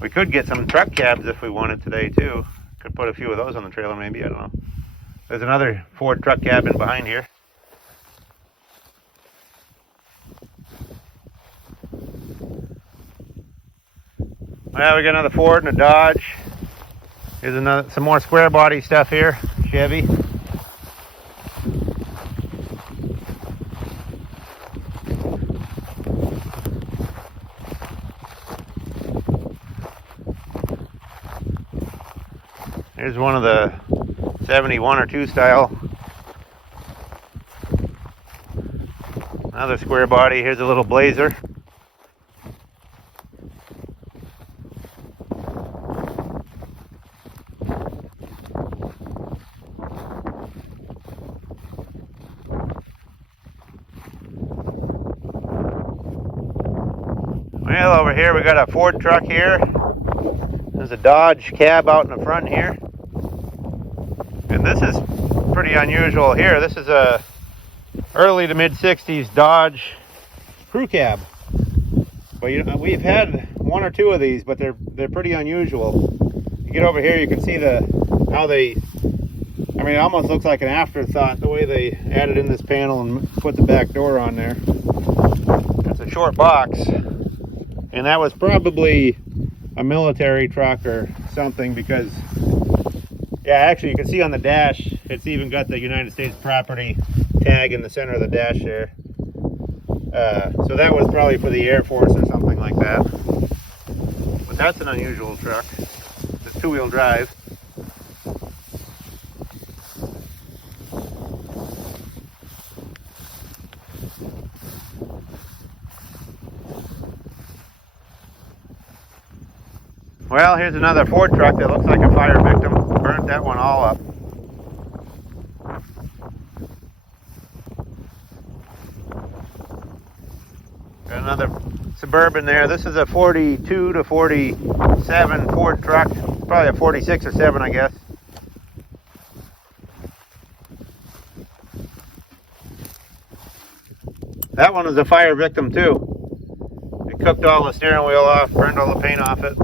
We could get some truck cabs if we wanted today too. Could put a few of those on the trailer maybe, I don't know. There's another Ford truck cab in behind here. Well, we got another Ford and a Dodge. Here's another, some more square body stuff here, Chevy. Here's one of the 71 or 2 style. Another square body. Here's a little Blazer. Well, over here we got a Ford truck here. There's a Dodge cab out in the front here. And this is pretty unusual here. This is a early to mid 60s Dodge crew cab. But you know, we've had 1 or 2 of these, but they're pretty unusual. You get over here, you can see how they, I mean, it almost looks like an afterthought the way they added in this panel and put the back door on there. It's a short box, and that was probably a military truck or something, because yeah, actually you can see on the dash it's even got the United States property tag in the center of the dash there. So that was probably for the Air Force or something like that. But that's an unusual truck. It's 2-wheel drive. Well, here's another Ford truck that looks like a fire victim. Burnt that one all up. Got another Suburban there. This is a 42 to 47 Ford truck. Probably a 46 or 7, I guess. That one was a fire victim too. It cooked all the steering wheel off, burned all the paint off it.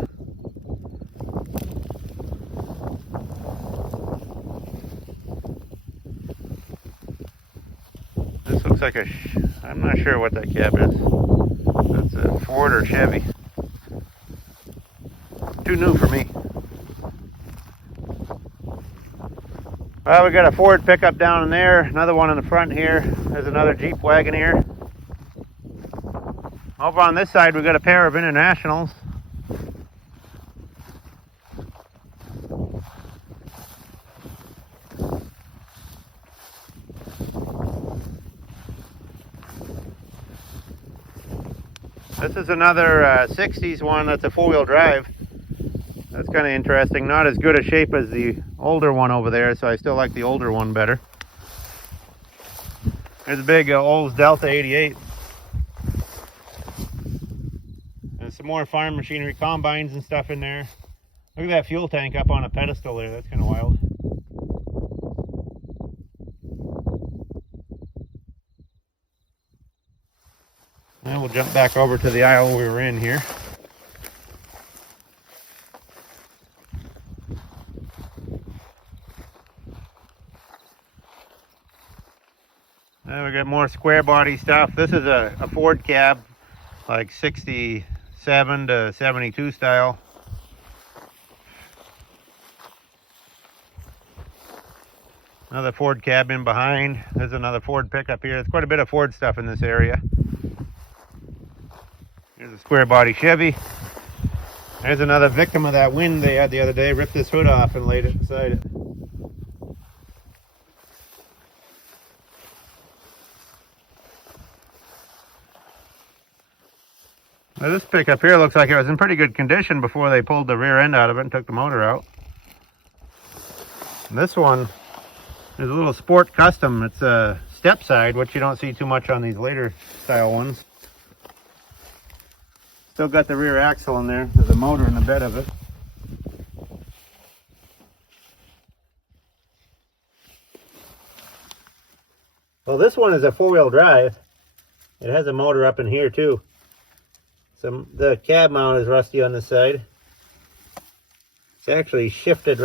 This looks like I'm not sure what that cab is. That's a Ford or Chevy. Too new for me. Well, we got a Ford pickup down in there, another one in the front here. There's another Jeep Wagoneer. Over on this side, we got a pair of Internationals. This is another 60s one that's a 4-wheel drive. That's kind of interesting. Not as good a shape as the older one over there, so I still like the older one better. There's a big Olds Delta 88. And some more farm machinery, combines and stuff in there. Look at that fuel tank up on a pedestal there. That's kind of wild. Now we'll jump back over to the aisle we were in here. Now we got more square body stuff. This is a Ford cab, like 67 to 72 style. Another Ford cab in behind. There's another Ford pickup here. There's quite a bit of Ford stuff in this area. Here's a square body Chevy. There's another victim of that wind they had the other day. Ripped this hood off and laid it inside it. Now this pickup here looks like it was in pretty good condition before they pulled the rear end out of it and took the motor out. And this one is a little Sport Custom. It's a step side, which you don't see too much on these later style ones. Still got the rear axle in there. There's a motor in the bed of it. Well, this one is a 4-wheel drive. It has a motor up in here too. The cab mount is rusty on this side. It's actually shifted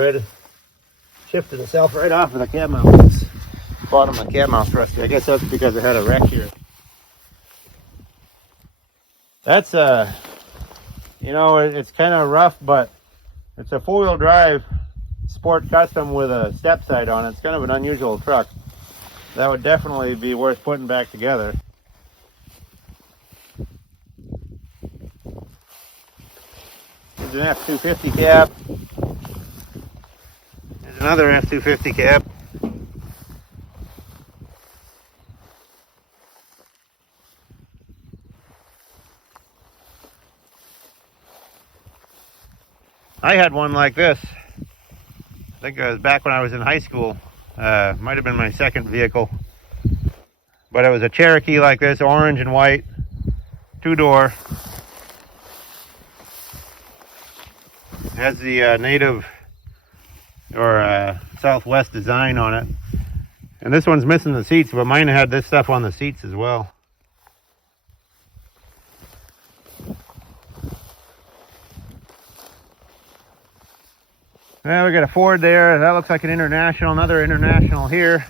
itself right off of the cab mount. The bottom of the cab mount's rusty. I guess that's because it had a wreck here. That's you know, it's kind of rough, but it's a 4-wheel drive Sport Custom with a step side on it. It's kind of an unusual truck. That would definitely be worth putting back together. There's an F-250 cab. There's another F-250 cab. I had one like this. I think it was back when I was in high school. Might have been my second vehicle. But it was a Cherokee like this, orange and white, 2-door. It has the native or Southwest design on it. And this one's missing the seats, but mine had this stuff on the seats as well. Well, we got a Ford there. That looks like an International. Another International here.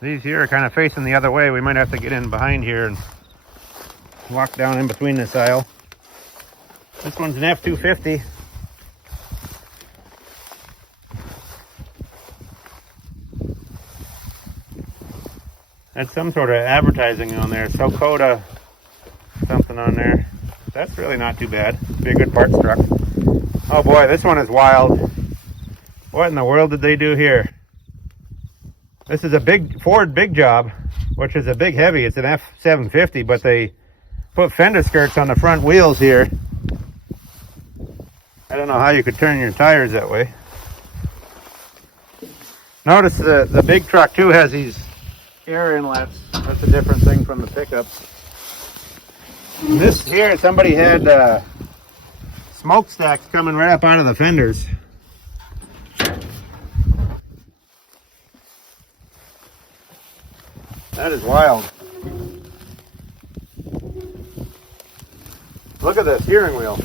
These here are kind of facing the other way. We might have to get in behind here and walk down in between this aisle. This one's an F-250. That's some sort of advertising on there. South Dakota, something on there. That's really not too bad. Be a good parts truck. Oh boy, this one is wild. What in the world did they do here? This is a big Ford Big Job, which is a big heavy. It's an F-750, but they put fender skirts on the front wheels here. I don't know how you could turn your tires that way. Notice the big truck too has these air inlets. That's a different thing from the pickup. This here, somebody had smokestacks coming right up out of the fenders. That is wild. Look at the steering wheel.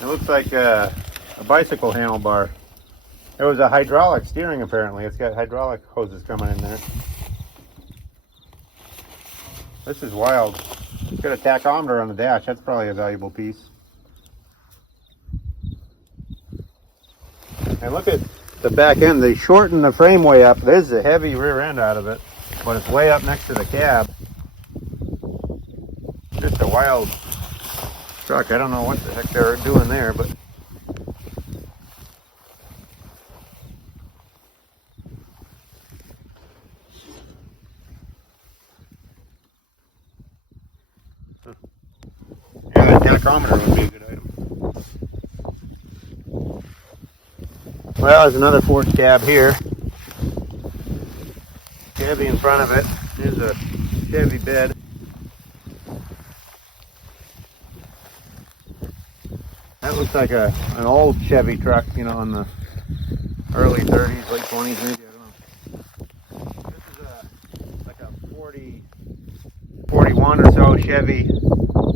It looks like a bicycle handlebar. It was a hydraulic steering apparently. It's got hydraulic hoses coming in there. This is wild. It's got a tachometer on the dash. That's probably a valuable piece. And look at the back end. They shortened the frame way up. There's a heavy rear end out of it, but it's way up next to the cab. Just a wild truck. I don't know what the heck they're doing there, but yeah, that tachometer would be a good item. Well, there's another Ford cab here. Chevy in front of it. There's a Chevy bed. That looks like an old Chevy truck, you know, in the early 30s, late 20s maybe, I don't know. This is like a 41 or so Chevy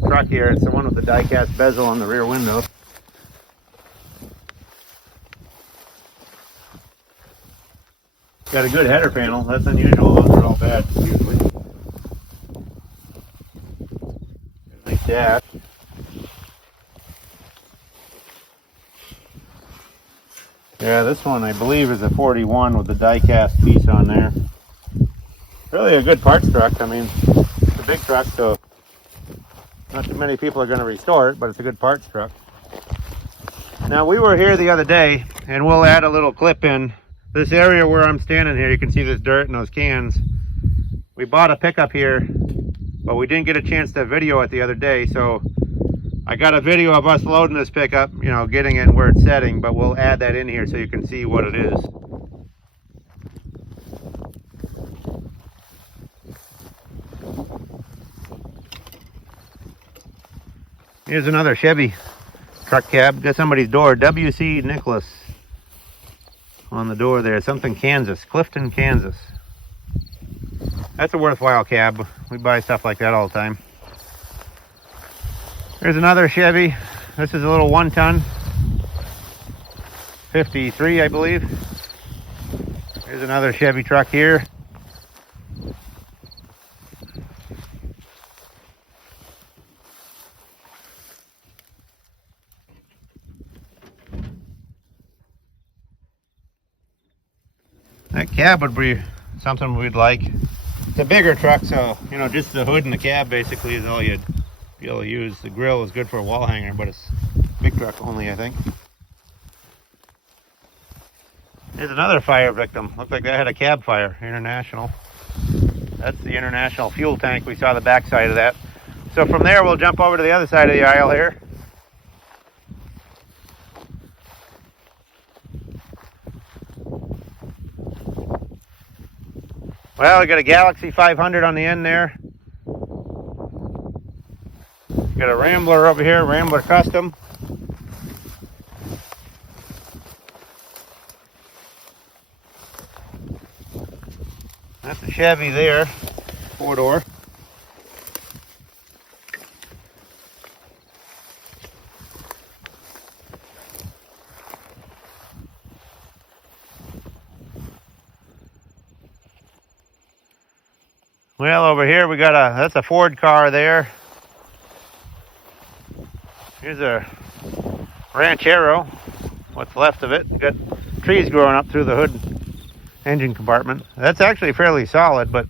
truck here. It's the one with the die-cast bezel on the rear window. Got a good header panel. That's unusual. Those are all bad usually. Nice dash. Yeah, this one I believe is a 41 with the die-cast piece on there. Really a good parts truck. I mean, it's a big truck, so not too many people are going to restore it, but it's a good parts truck. Now, we were here the other day, and we'll add a little clip in. This area where I'm standing here, you can see this dirt and those cans. We bought a pickup here, but we didn't get a chance to video it the other day, so I got a video of us loading this pickup, you know, getting it where it's setting, but we'll add that in here so you can see what it is. Here's another Chevy truck cab. Got somebody's door, W.C. Nicholas on the door there. Something Kansas, Clifton, Kansas. That's a worthwhile cab. We buy stuff like that all the time. There's another Chevy. This is a little 1-ton. 53, I believe. Here's another Chevy truck here. That cab would be something we'd like. It's a bigger truck, so you know, just the hood and the cab basically is all you'd be able to use. The grill is good for a wall hanger, but it's big truck only, I think. Here's another fire victim. Looked like that had a cab fire. International. That's the International fuel tank. We saw the back side of that. So from there we'll jump over to the other side of the aisle here. Well, we got a Galaxy 500 on the end there. Got a Rambler over here, Rambler Custom. That's a Chevy there, 4-door. Well, over here we got that's a Ford car there. Here's a Ranchero, what's left of it. Got trees growing up through the hood engine compartment. That's actually fairly solid, but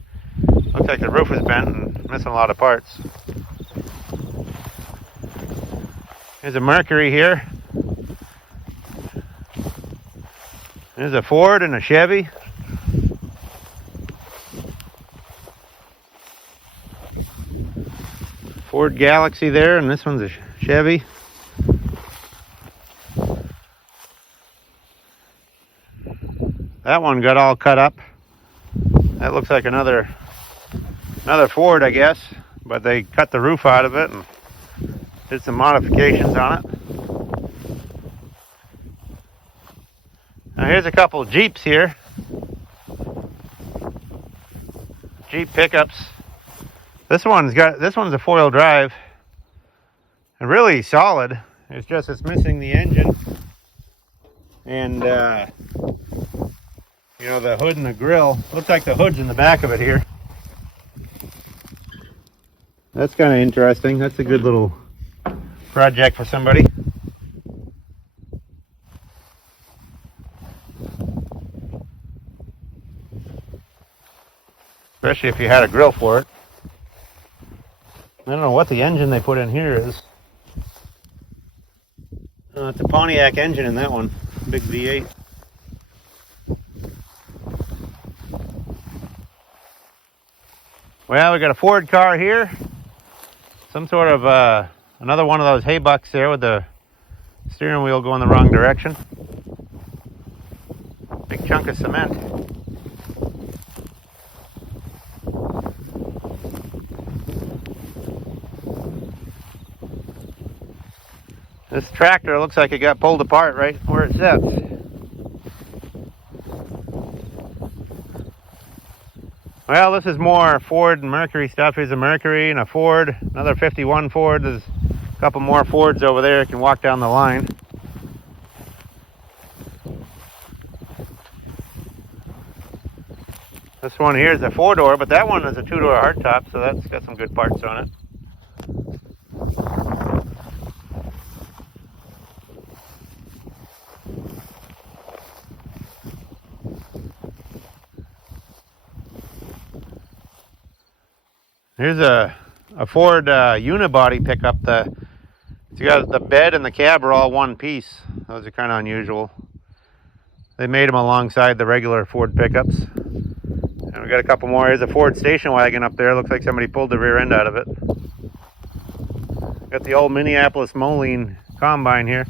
looks like the roof is bent and missing a lot of parts. Here's a Mercury here. There's a Ford and a Chevy. Ford Galaxy there, and this one's a Chevy. That one got all cut up. That looks like another Ford, I guess, but they cut the roof out of it and did some modifications on it. Now here's a couple of Jeeps here. Jeep pickups. This one's a 4-wheel drive, and really solid. It's just it's missing the engine, and you know, the hood and the grill. Looks like the hood's in the back of it here. That's kind of interesting. That's a good little project for somebody. Especially if you had a grill for it. I don't know what the engine they put in here is. It's a Pontiac engine in that one. Big V8. Well, we got a Ford car here. Some sort of another one of those hay bucks there with the steering wheel going the wrong direction. Big chunk of cement. This tractor looks like it got pulled apart right where it sits. Well, this is more Ford and Mercury stuff. Here's a Mercury and a Ford, another 51 Ford. There's a couple more Fords over there. You can walk down the line. This one here is a 4-door, but that one is a 2-door hardtop, so that's got some good parts on it. Here's a Ford unibody pickup. It's got the bed and the cab are all one piece. Those are kind of unusual. They made them alongside the regular Ford pickups. And we got a couple more. Here's a Ford station wagon up there. Looks like somebody pulled the rear end out of it. Got the old Minneapolis Moline combine here.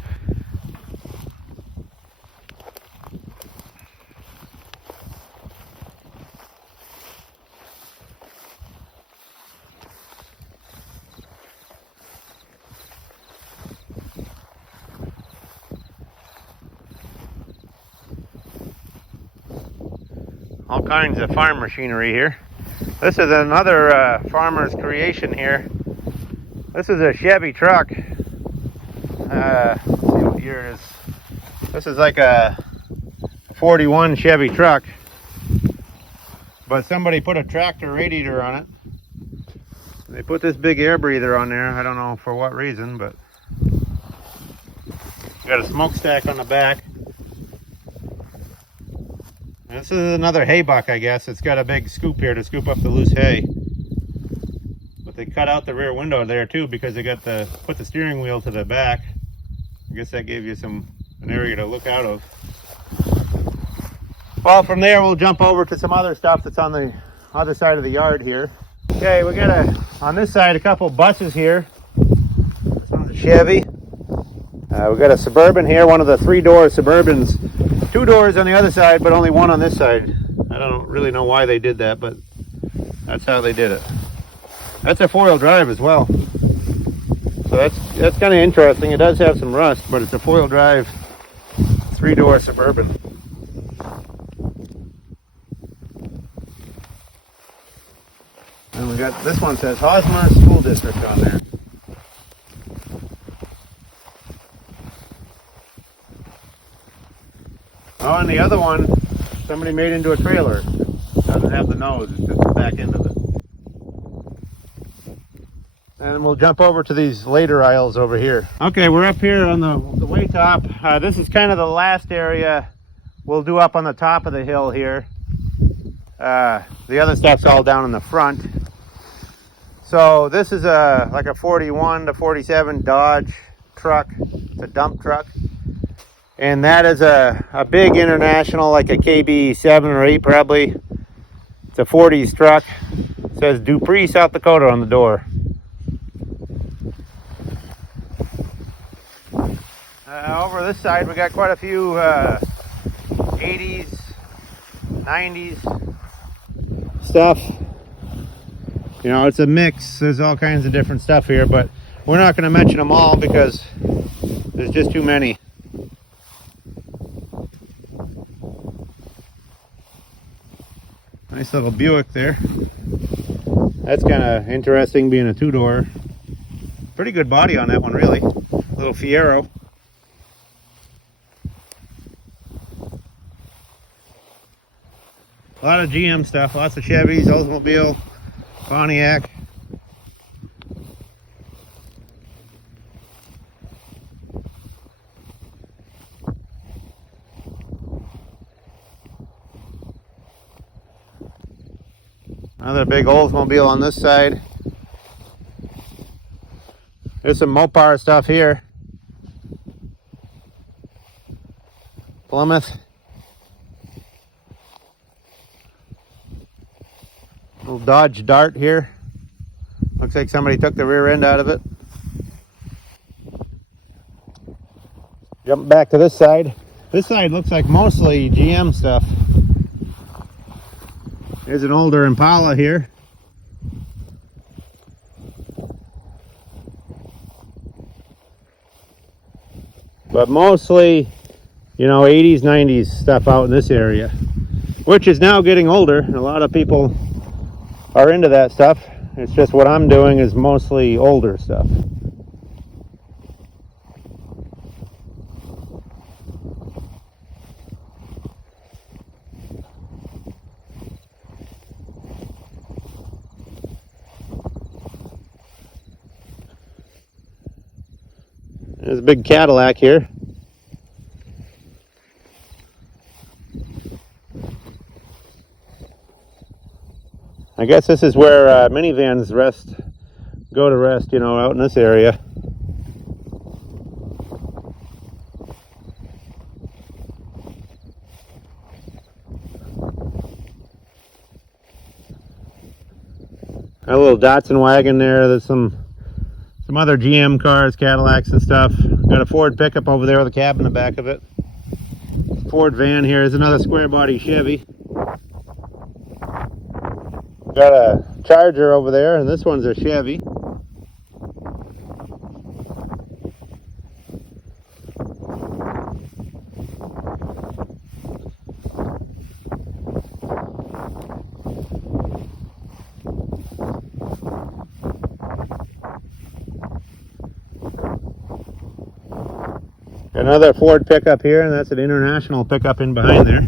All kinds of farm machinery here. This is another farmer's creation here. This is a Chevy truck. Let's see what year it is. This is like a 41 Chevy truck. but somebody put a tractor radiator on it. They put this big air breather on there. I don't know for what reason, but got a smokestack on the back. And this is another hay buck, I guess. It's got a big scoop here to scoop up the loose hay. But they cut out the rear window there too because they got put the steering wheel to the back. I guess that gave you an area to look out of. Well, from there we'll jump over to some other stuff that's on the other side of the yard here. Okay, we got on this side a couple buses here. This one's a Chevy. We got a Suburban here, one of the 3-door Suburbans. 2 doors on the other side, but only one on this side. I don't really know why they did that, but that's how they did it. That's a 4-wheel drive as well. So that's kind of interesting. It does have some rust, but it's a 4-wheel drive 3-door Suburban. And we got, this one says Hosmer School District on there. Oh, and the other one, somebody made into a trailer. It doesn't have the nose, it's just the back end of it. And we'll jump over to these later aisles over here. Okay, we're up here on the way top. This is kind of the last area we'll do up on the top of the hill here. The other stuff's all down in the front. So this is like a 41 to 47 Dodge truck. It's a dump truck. And that is a big international, like a KB 7 or 8 probably. It's a 40s truck. It says Dupree, South Dakota on the door. Over this side we got quite a few 80s, 90s stuff. You know, it's a mix. There's all kinds of different stuff here, but we're not going to mention them all because there's just too many. Nice little Buick there. That's kind of interesting being a 2-door. Pretty good body on that one, really. Little Fiero. A lot of GM stuff, lots of Chevys, Oldsmobile, Pontiac. Another big Oldsmobile on this side. There's some Mopar stuff here. Plymouth. Little Dodge Dart here. Looks like somebody took the rear end out of it. Jump back to this side. This side looks like mostly GM stuff. There's an older Impala here. But mostly, you know, 80s, 90s stuff out in this area, which is now getting older. A lot of people are into that stuff. It's just what I'm doing is mostly older stuff. There's a big Cadillac here. I guess this is where minivans go to rest, you know, out in this area. Got a little Datsun wagon there. There's some other GM cars, Cadillacs and stuff. Got a Ford pickup over there with a cab in the back of it. Ford van here. There's another square body Chevy. Got a Charger over there, and this one's a Chevy. Another Ford pickup here, and that's an international pickup in behind there.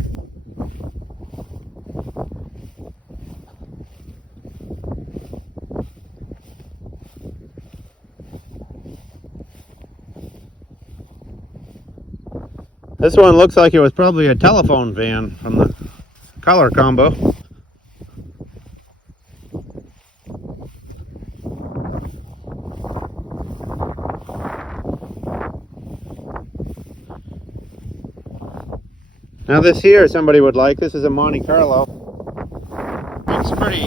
This one looks like it was probably a telephone van from the color combo. Now this here somebody would like. This is a Monte Carlo. Looks pretty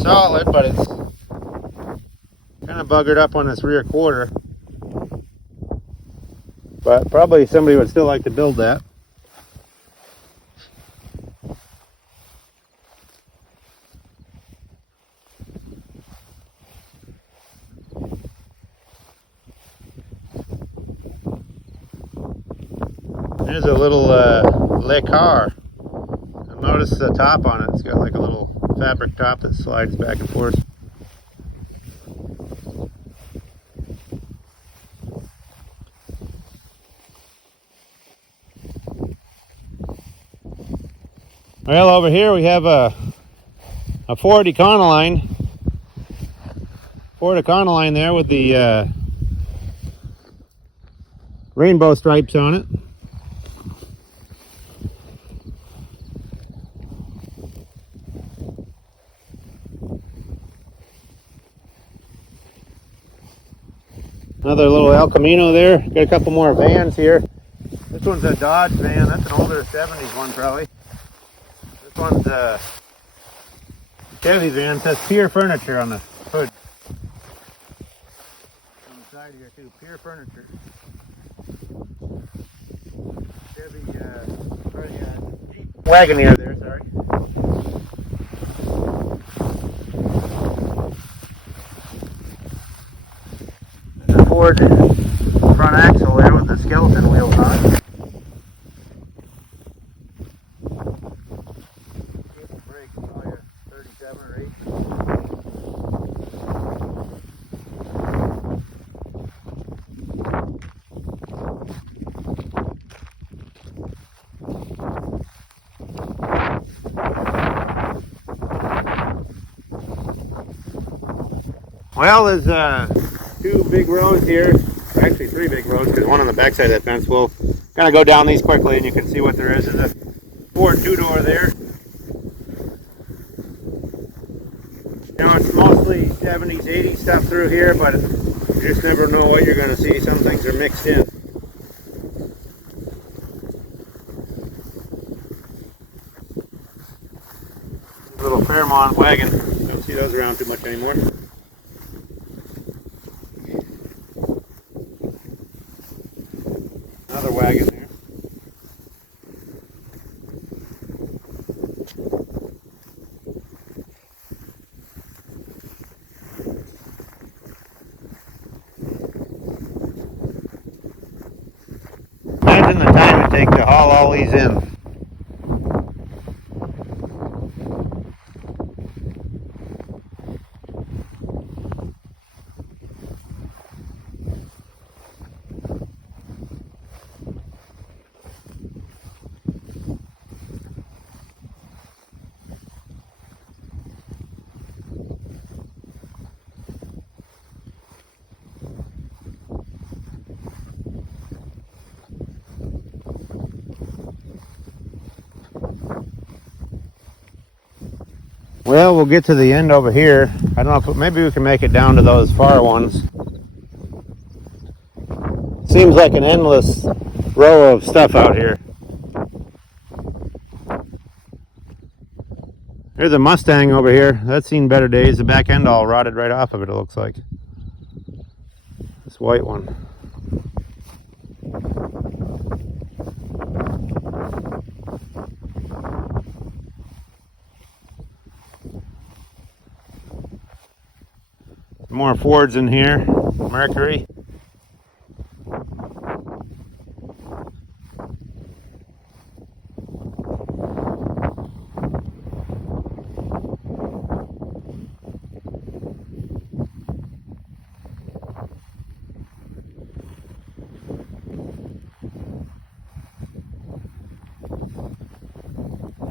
solid, but it's kind of buggered up on this rear quarter. But probably somebody would still like to build that. There's a little Le Car. Notice the top on it. It's got like a little fabric top that slides back and forth. Well, over here we have a Ford Econoline. Ford Econoline there with the rainbow stripes on it. Another little El Camino there. Got a couple more vans here. This one's a Dodge van. That's an older 70s one probably. This one's a Chevy van. It says Pier Furniture on the hood. On the side here too. Pier Furniture. Chevy Jeep Wagoneer there, sorry. Ford front axle there with the skeleton wheels on it. Brake, probably a 37 or 8. Well, there's two big roads here, actually three big roads, because one on the back side of that fence. We'll kind of go down these quickly and you can see what there is. There's a Ford two-door there. You know, it's mostly 70s, 80s stuff through here, but you just never know what you're going to see. Some things are mixed in. Little Fairmont wagon. Don't see those around too much anymore. Another wagon there. Imagine the time it takes to haul all these in. Well, we'll get to the end over here. I don't know if maybe we can make it down to those far ones. Seems like an endless row of stuff out here. There's a Mustang over here. That's seen better days. The back end all rotted right off of it, it looks like. This white one. More Fords in here. Mercury.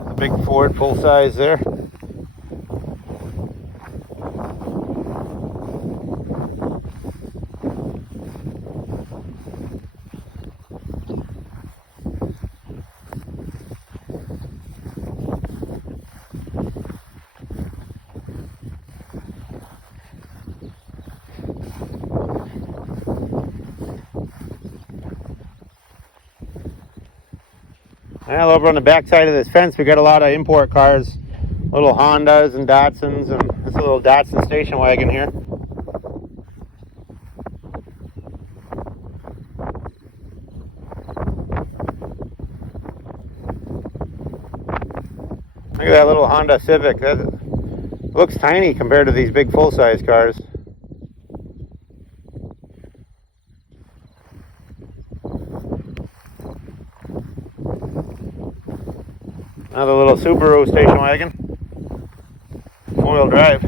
A big Ford full size there. Well, over on the back side of this fence, we got a lot of import cars, little Hondas and Datsuns, and this a little Datsun station wagon here. Look at that little Honda Civic. That looks tiny compared to these big full-size cars. Another little Subaru station wagon, four-wheel drive.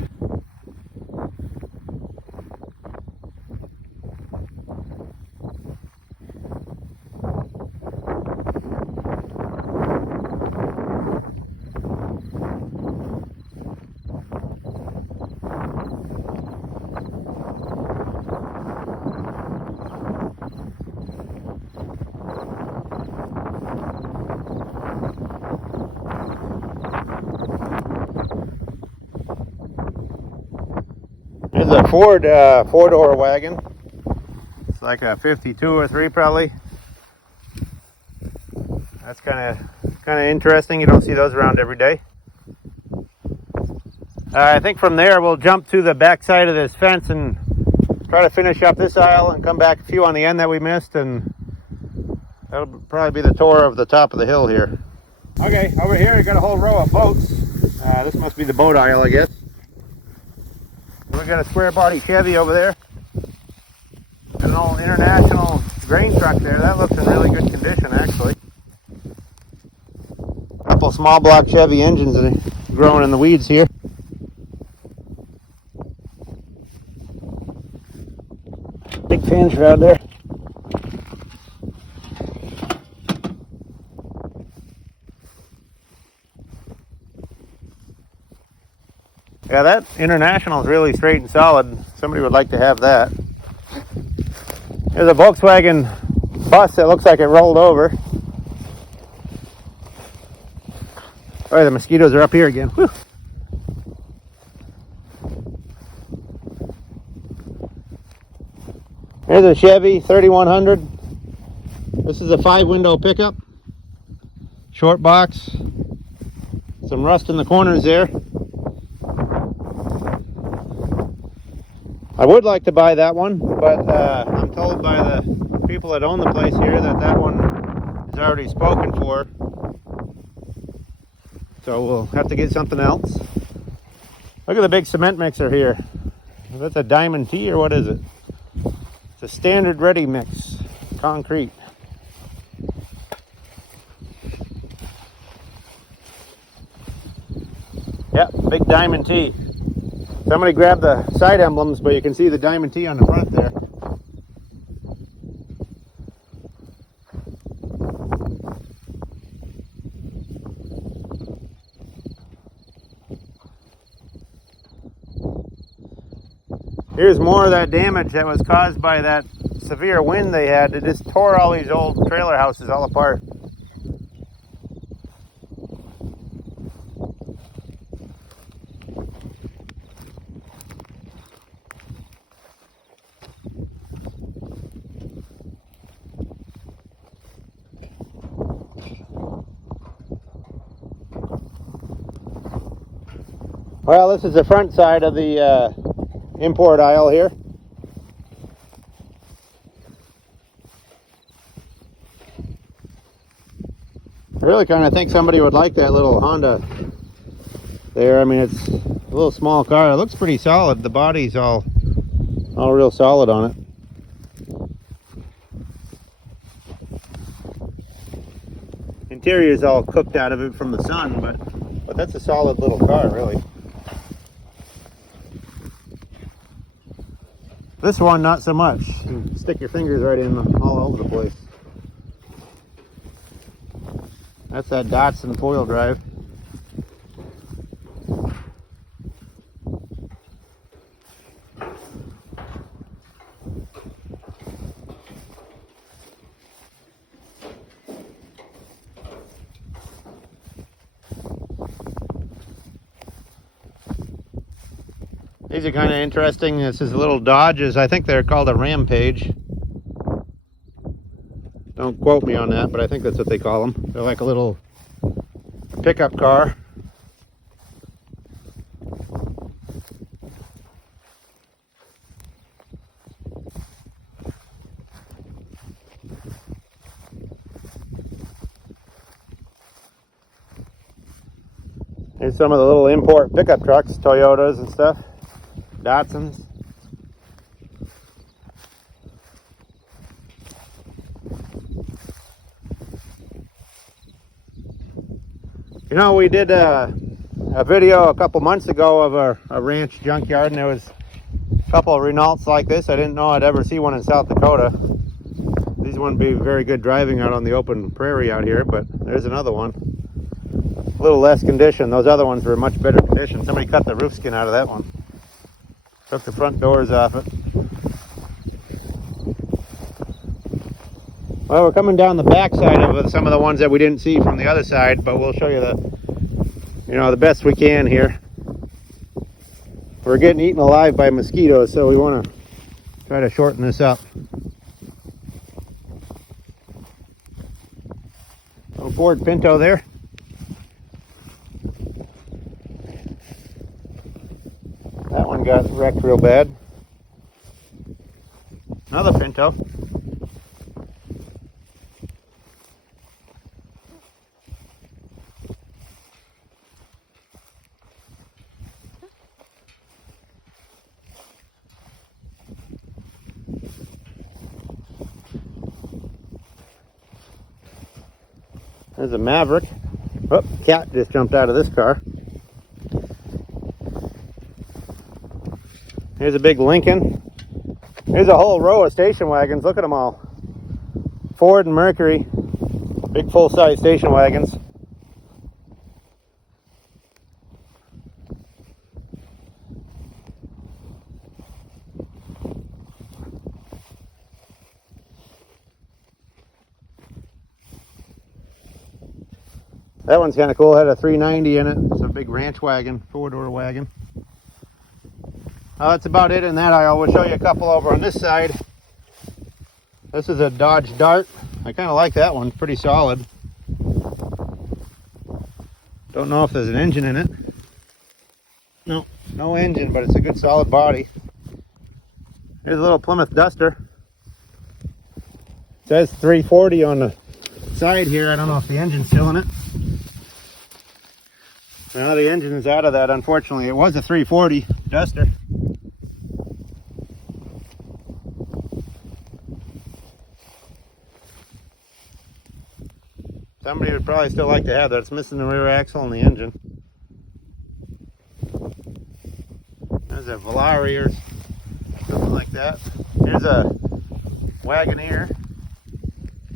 This is a Ford four-door wagon. It's like a 52 or 3 probably. That's kind of interesting. You don't see those around every day. I think from there we'll jump to the back side of this fence and try to finish up this aisle and come back a few on the end that we missed, and that'll probably be the tour of the top of the hill here. Okay, over here we got a whole row of boats. This must be the boat aisle, I guess. We got a square body Chevy over there. An old International grain truck there. That looks in really good condition, actually. A couple small block Chevy engines that are growing in the weeds here. Big fan shroud there. Yeah, that International is really straight and solid. Somebody would like to have that. There's a Volkswagen bus that looks like it rolled over. Oh, the mosquitoes are up here again. Whew. Here's a Chevy 3100. This is a 5-window pickup. Short box. Some rust in the corners there. I would like to buy that one, but I'm told by the people that own the place here that that one is already spoken for. So we'll have to get something else. Look at the big cement mixer here. That's a Diamond T, or what is it? It's a standard ready mix, concrete. Yep, big Diamond T. Somebody grabbed the side emblems, but you can see the Diamond T on the front there. Here's more of that damage that was caused by that severe wind they had. It just tore all these old trailer houses all apart. Well, this is the front side of the import aisle here. I really kind of think somebody would like that little Honda there. I mean, it's a little small car. It looks pretty solid. The body's all real solid on it. Interior is all cooked out of it from the sun, but that's a solid little car, really. This one, not so much. You can stick your fingers right in all over the place. That's that Datsun four-wheel drive. These are kind of interesting. This is little Dodges. I think they're called a Rampage. Don't Don't quote me on that, but I think that's what they call them. They're like a little pickup car. Here's some of the little import pickup trucks, Toyotas and stuff, Datsuns. You know, we did a video a couple months ago of a ranch junkyard, and there was a couple of Renaults like this. I didn't know I'd ever see one in South Dakota. These wouldn't be very good driving out on the open prairie out here, but there's another one. A little less condition. Those other ones were in much better condition. Somebody cut the roof skin out of that one. Took the front doors off it. Well, we're coming down the back side of some of the ones that we didn't see from the other side, but we'll show you the best we can here. We're getting eaten alive by mosquitoes, so we want to try to shorten this up. Little Ford Pinto there. That one got wrecked real bad. Another Pinto. There's a Maverick. Oh, cat just jumped out of this car. Here's a big Lincoln. Here's a whole row of station wagons. Look at them all. Ford and Mercury. Big full-size station wagons. That one's kind of cool. It had a 390 in it. It's a big ranch wagon, four-door wagon. That's about it in that aisle. We'll show you a couple over on this side. This is a Dodge Dart. I kind of like that one. Pretty solid. Don't know if there's an engine in it. No, no engine, but it's a good solid body. Here's a little Plymouth Duster. It says 340 on the side here. I don't know if the engine's still in it. Now the engine is out of that, unfortunately. It was a 340 Duster. Somebody would probably still like to have that. It's missing the rear axle and the engine. There's a Volare or something like that. Here's a Wagoneer.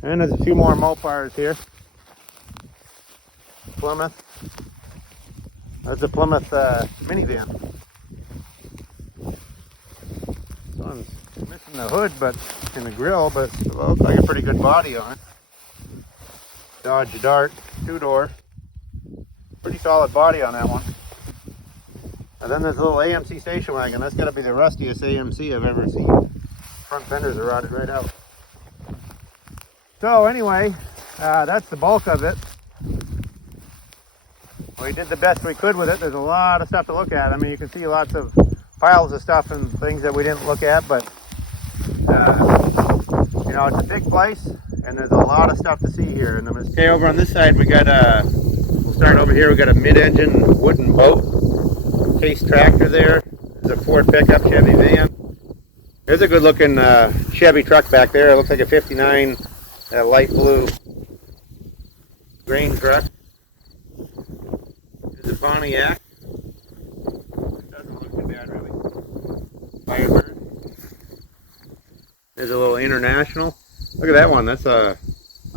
And there's a few more Mopars here. Plymouth. That's a Plymouth minivan. This one's missing the hood, but in the grill, but it looks like a pretty good body on it. Dodge Dart, two-door. Pretty solid body on that one. And then there's a little AMC station wagon. That's got to be the rustiest AMC I've ever seen. Front fenders are rotted right out. So anyway, that's the bulk of it. We did the best we could with it. There's a lot of stuff to look at. I mean, you can see lots of piles of stuff and things that we didn't look at, but you know, it's a big place and there's a lot of stuff to see here. And okay, over on this side we got we'll start over here. We got a mid-engine wooden boat, case tractor there. There's a Ford pickup, Chevy van. There's a good looking Chevy truck back there. It looks like a 59 light blue grain truck. There's a Pontiac. It doesn't look too bad really. Firebird. There's a little International. Look at that one. That's a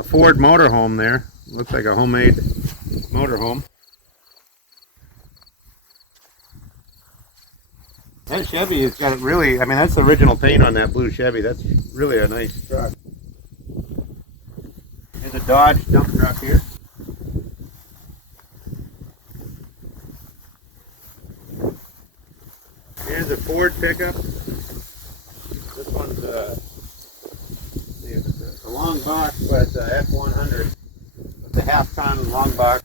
Ford motorhome there. Looks like a homemade motorhome. That Chevy has got it really, I mean, that's the original paint on that blue Chevy. That's really a nice truck. There's a Dodge dump truck here. Here's a Ford pickup. This one's a long box, but 6-ton long box.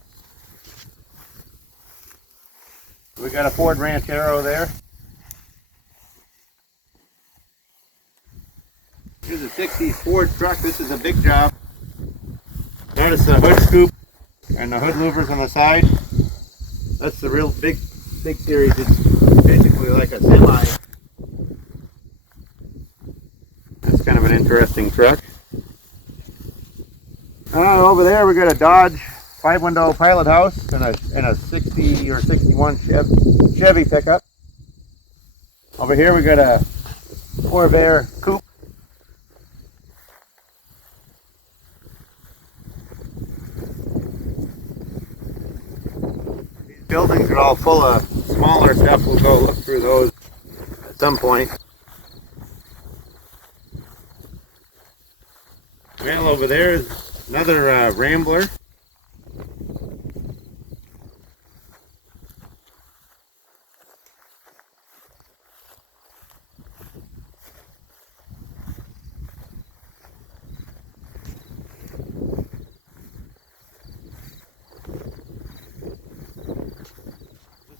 We got a Ford Ranchero there. Here's a 60s Ford truck. This is a big job. Notice the hood scoop and the hood louvers on the side. That's the real big series. It's basically like a semi. That's kind of an interesting truck. Over there we got a Dodge 5-window pilot house and a 60 or 61 Chevy pickup. Over here we got a Corvair coupe. These buildings are all full of smaller stuff. We'll go look through those at some point. Well, over there is another Rambler.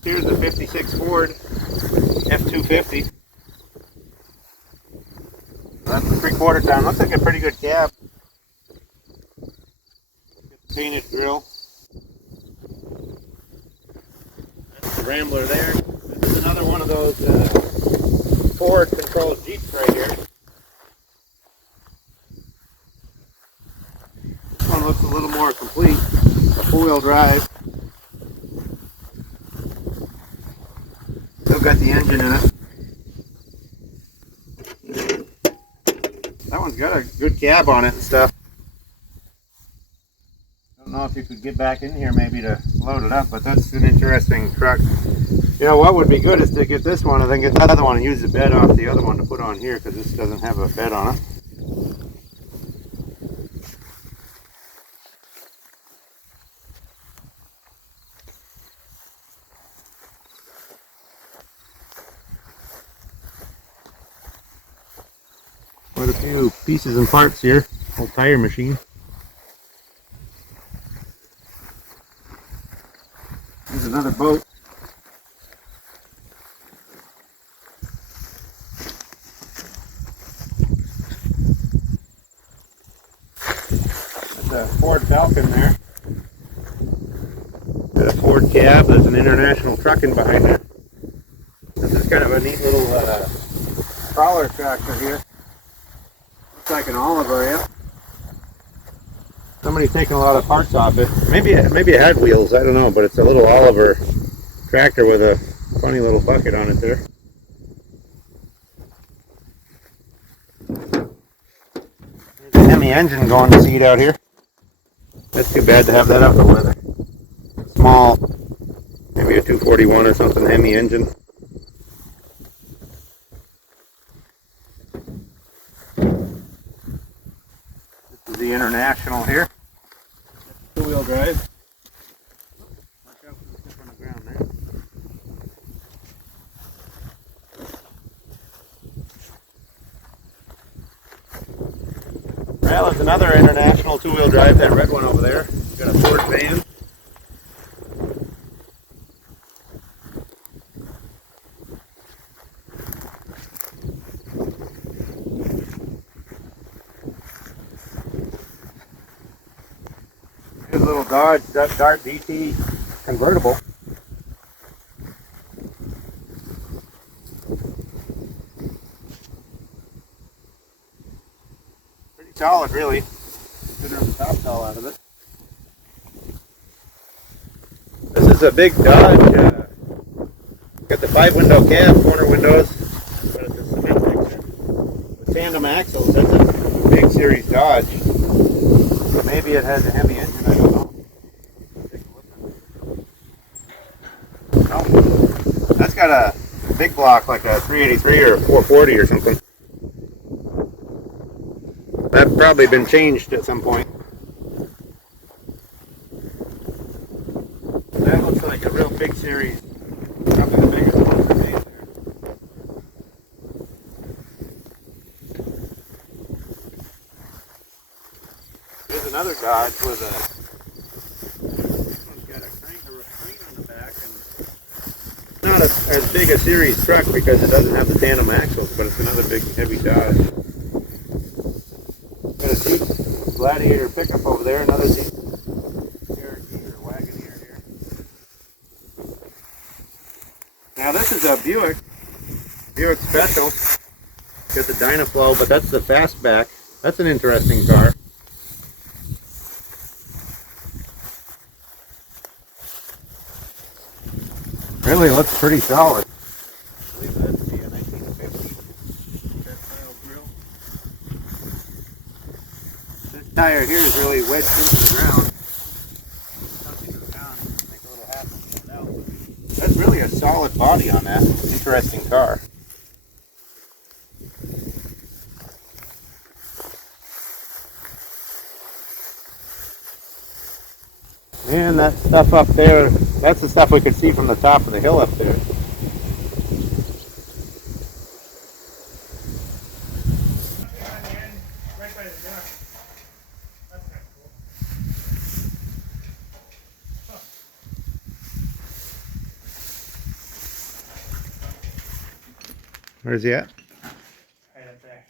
Here's the 56 Ford F-250. That's a 3/4 ton. Looks like a pretty good cab. Painted grill. That's the Rambler there. This is another one of those Ford controlled Jeeps right here. This one looks a little more complete. A 4-wheel drive. Still got the engine in it. That one's got a good cab on it and stuff. Don't know if you could get back in here maybe to load it up, but that's an interesting truck. You know what would be good is to get this one and then get the other one and use the bed off the other one to put on here, because this doesn't have a bed on it. Quite a few pieces and parts here. Old tire machine. There's another boat. That's a Ford Falcon there. Got a Ford cab. There's an International Trucking behind it. This is kind of a neat little crawler tractor here. Looks like an Oliver, yeah. Somebody's taking a lot of parts off it. Maybe it had wheels, I don't know, but it's a little Oliver tractor with a funny little bucket on it there. There's a Hemi engine going to seed out here. That's too bad to have that out in the weather. Small, maybe a 241 or something Hemi engine. This is the International here. That's 2-wheel drive. Watch out for the stuff on the ground there. Well, there's another International 2-wheel drive, that red one over there. We've got a Ford van. Here's a little Dodge Dart DT convertible. Pretty solid, really. Considering the top fell out of it. This is a big Dodge. Got the 5-window cab, corner windows. But it's a cement mixer with tandem axles. That's a big series Dodge. Maybe it has a Hemi engine, I don't know. Take a look at it. Oh, that's got a big block like a 383 or 440 or something. That's probably been changed at some point. That looks like a real big series. Probably the biggest one I've made there. There's another Dodge with a as big a series truck because it doesn't have the tandem axles, but it's another big heavy Dodge. Got a Jeep Gladiator pickup over there, another Jeep Cherokee or Wagoneer here. Now this is a Buick Special. Got the Dynaflow, but that's the fastback. That's an interesting car. Really looks pretty solid. I believe that to be a 1950 style grill. This tire here is really wedged into the ground. Something down, make a little hassle to get out. That's really a solid body on that. Interesting car. And that stuff up there, that's the stuff we could see from the top of the hill up there. Where's he at? Right up there.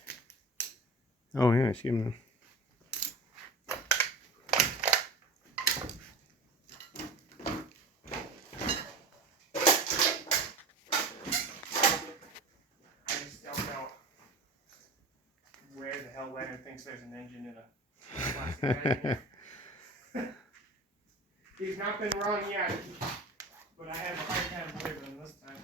Oh yeah, I see him now. Where the hell Leonard thinks there's an engine in a plastic bag. He's not been wrong yet, but I have a hard time believing him this time.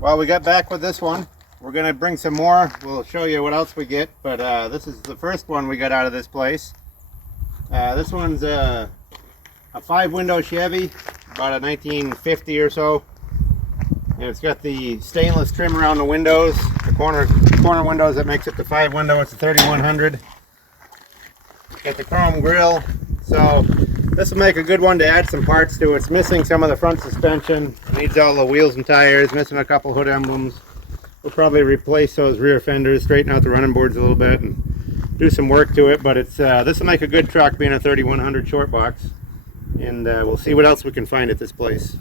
Well, we got back with this one. We're gonna bring some more. We'll show you what else we get, but this is the first one we got out of this place. This one's a 5-window Chevy, about a 1950 or so. And it's got the stainless trim around the windows, the corner windows that makes it the 5-window. It's a 3100. Got the chrome grille. So this will make a good one to add some parts to. It's missing some of the front suspension. Needs all the wheels and tires. Missing a couple hood emblems. We'll probably replace those rear fenders, straighten out the running boards a little bit, and do some work to it. But it's this will make a good truck, being a 3100 short box. And we'll see what else we can find at this place.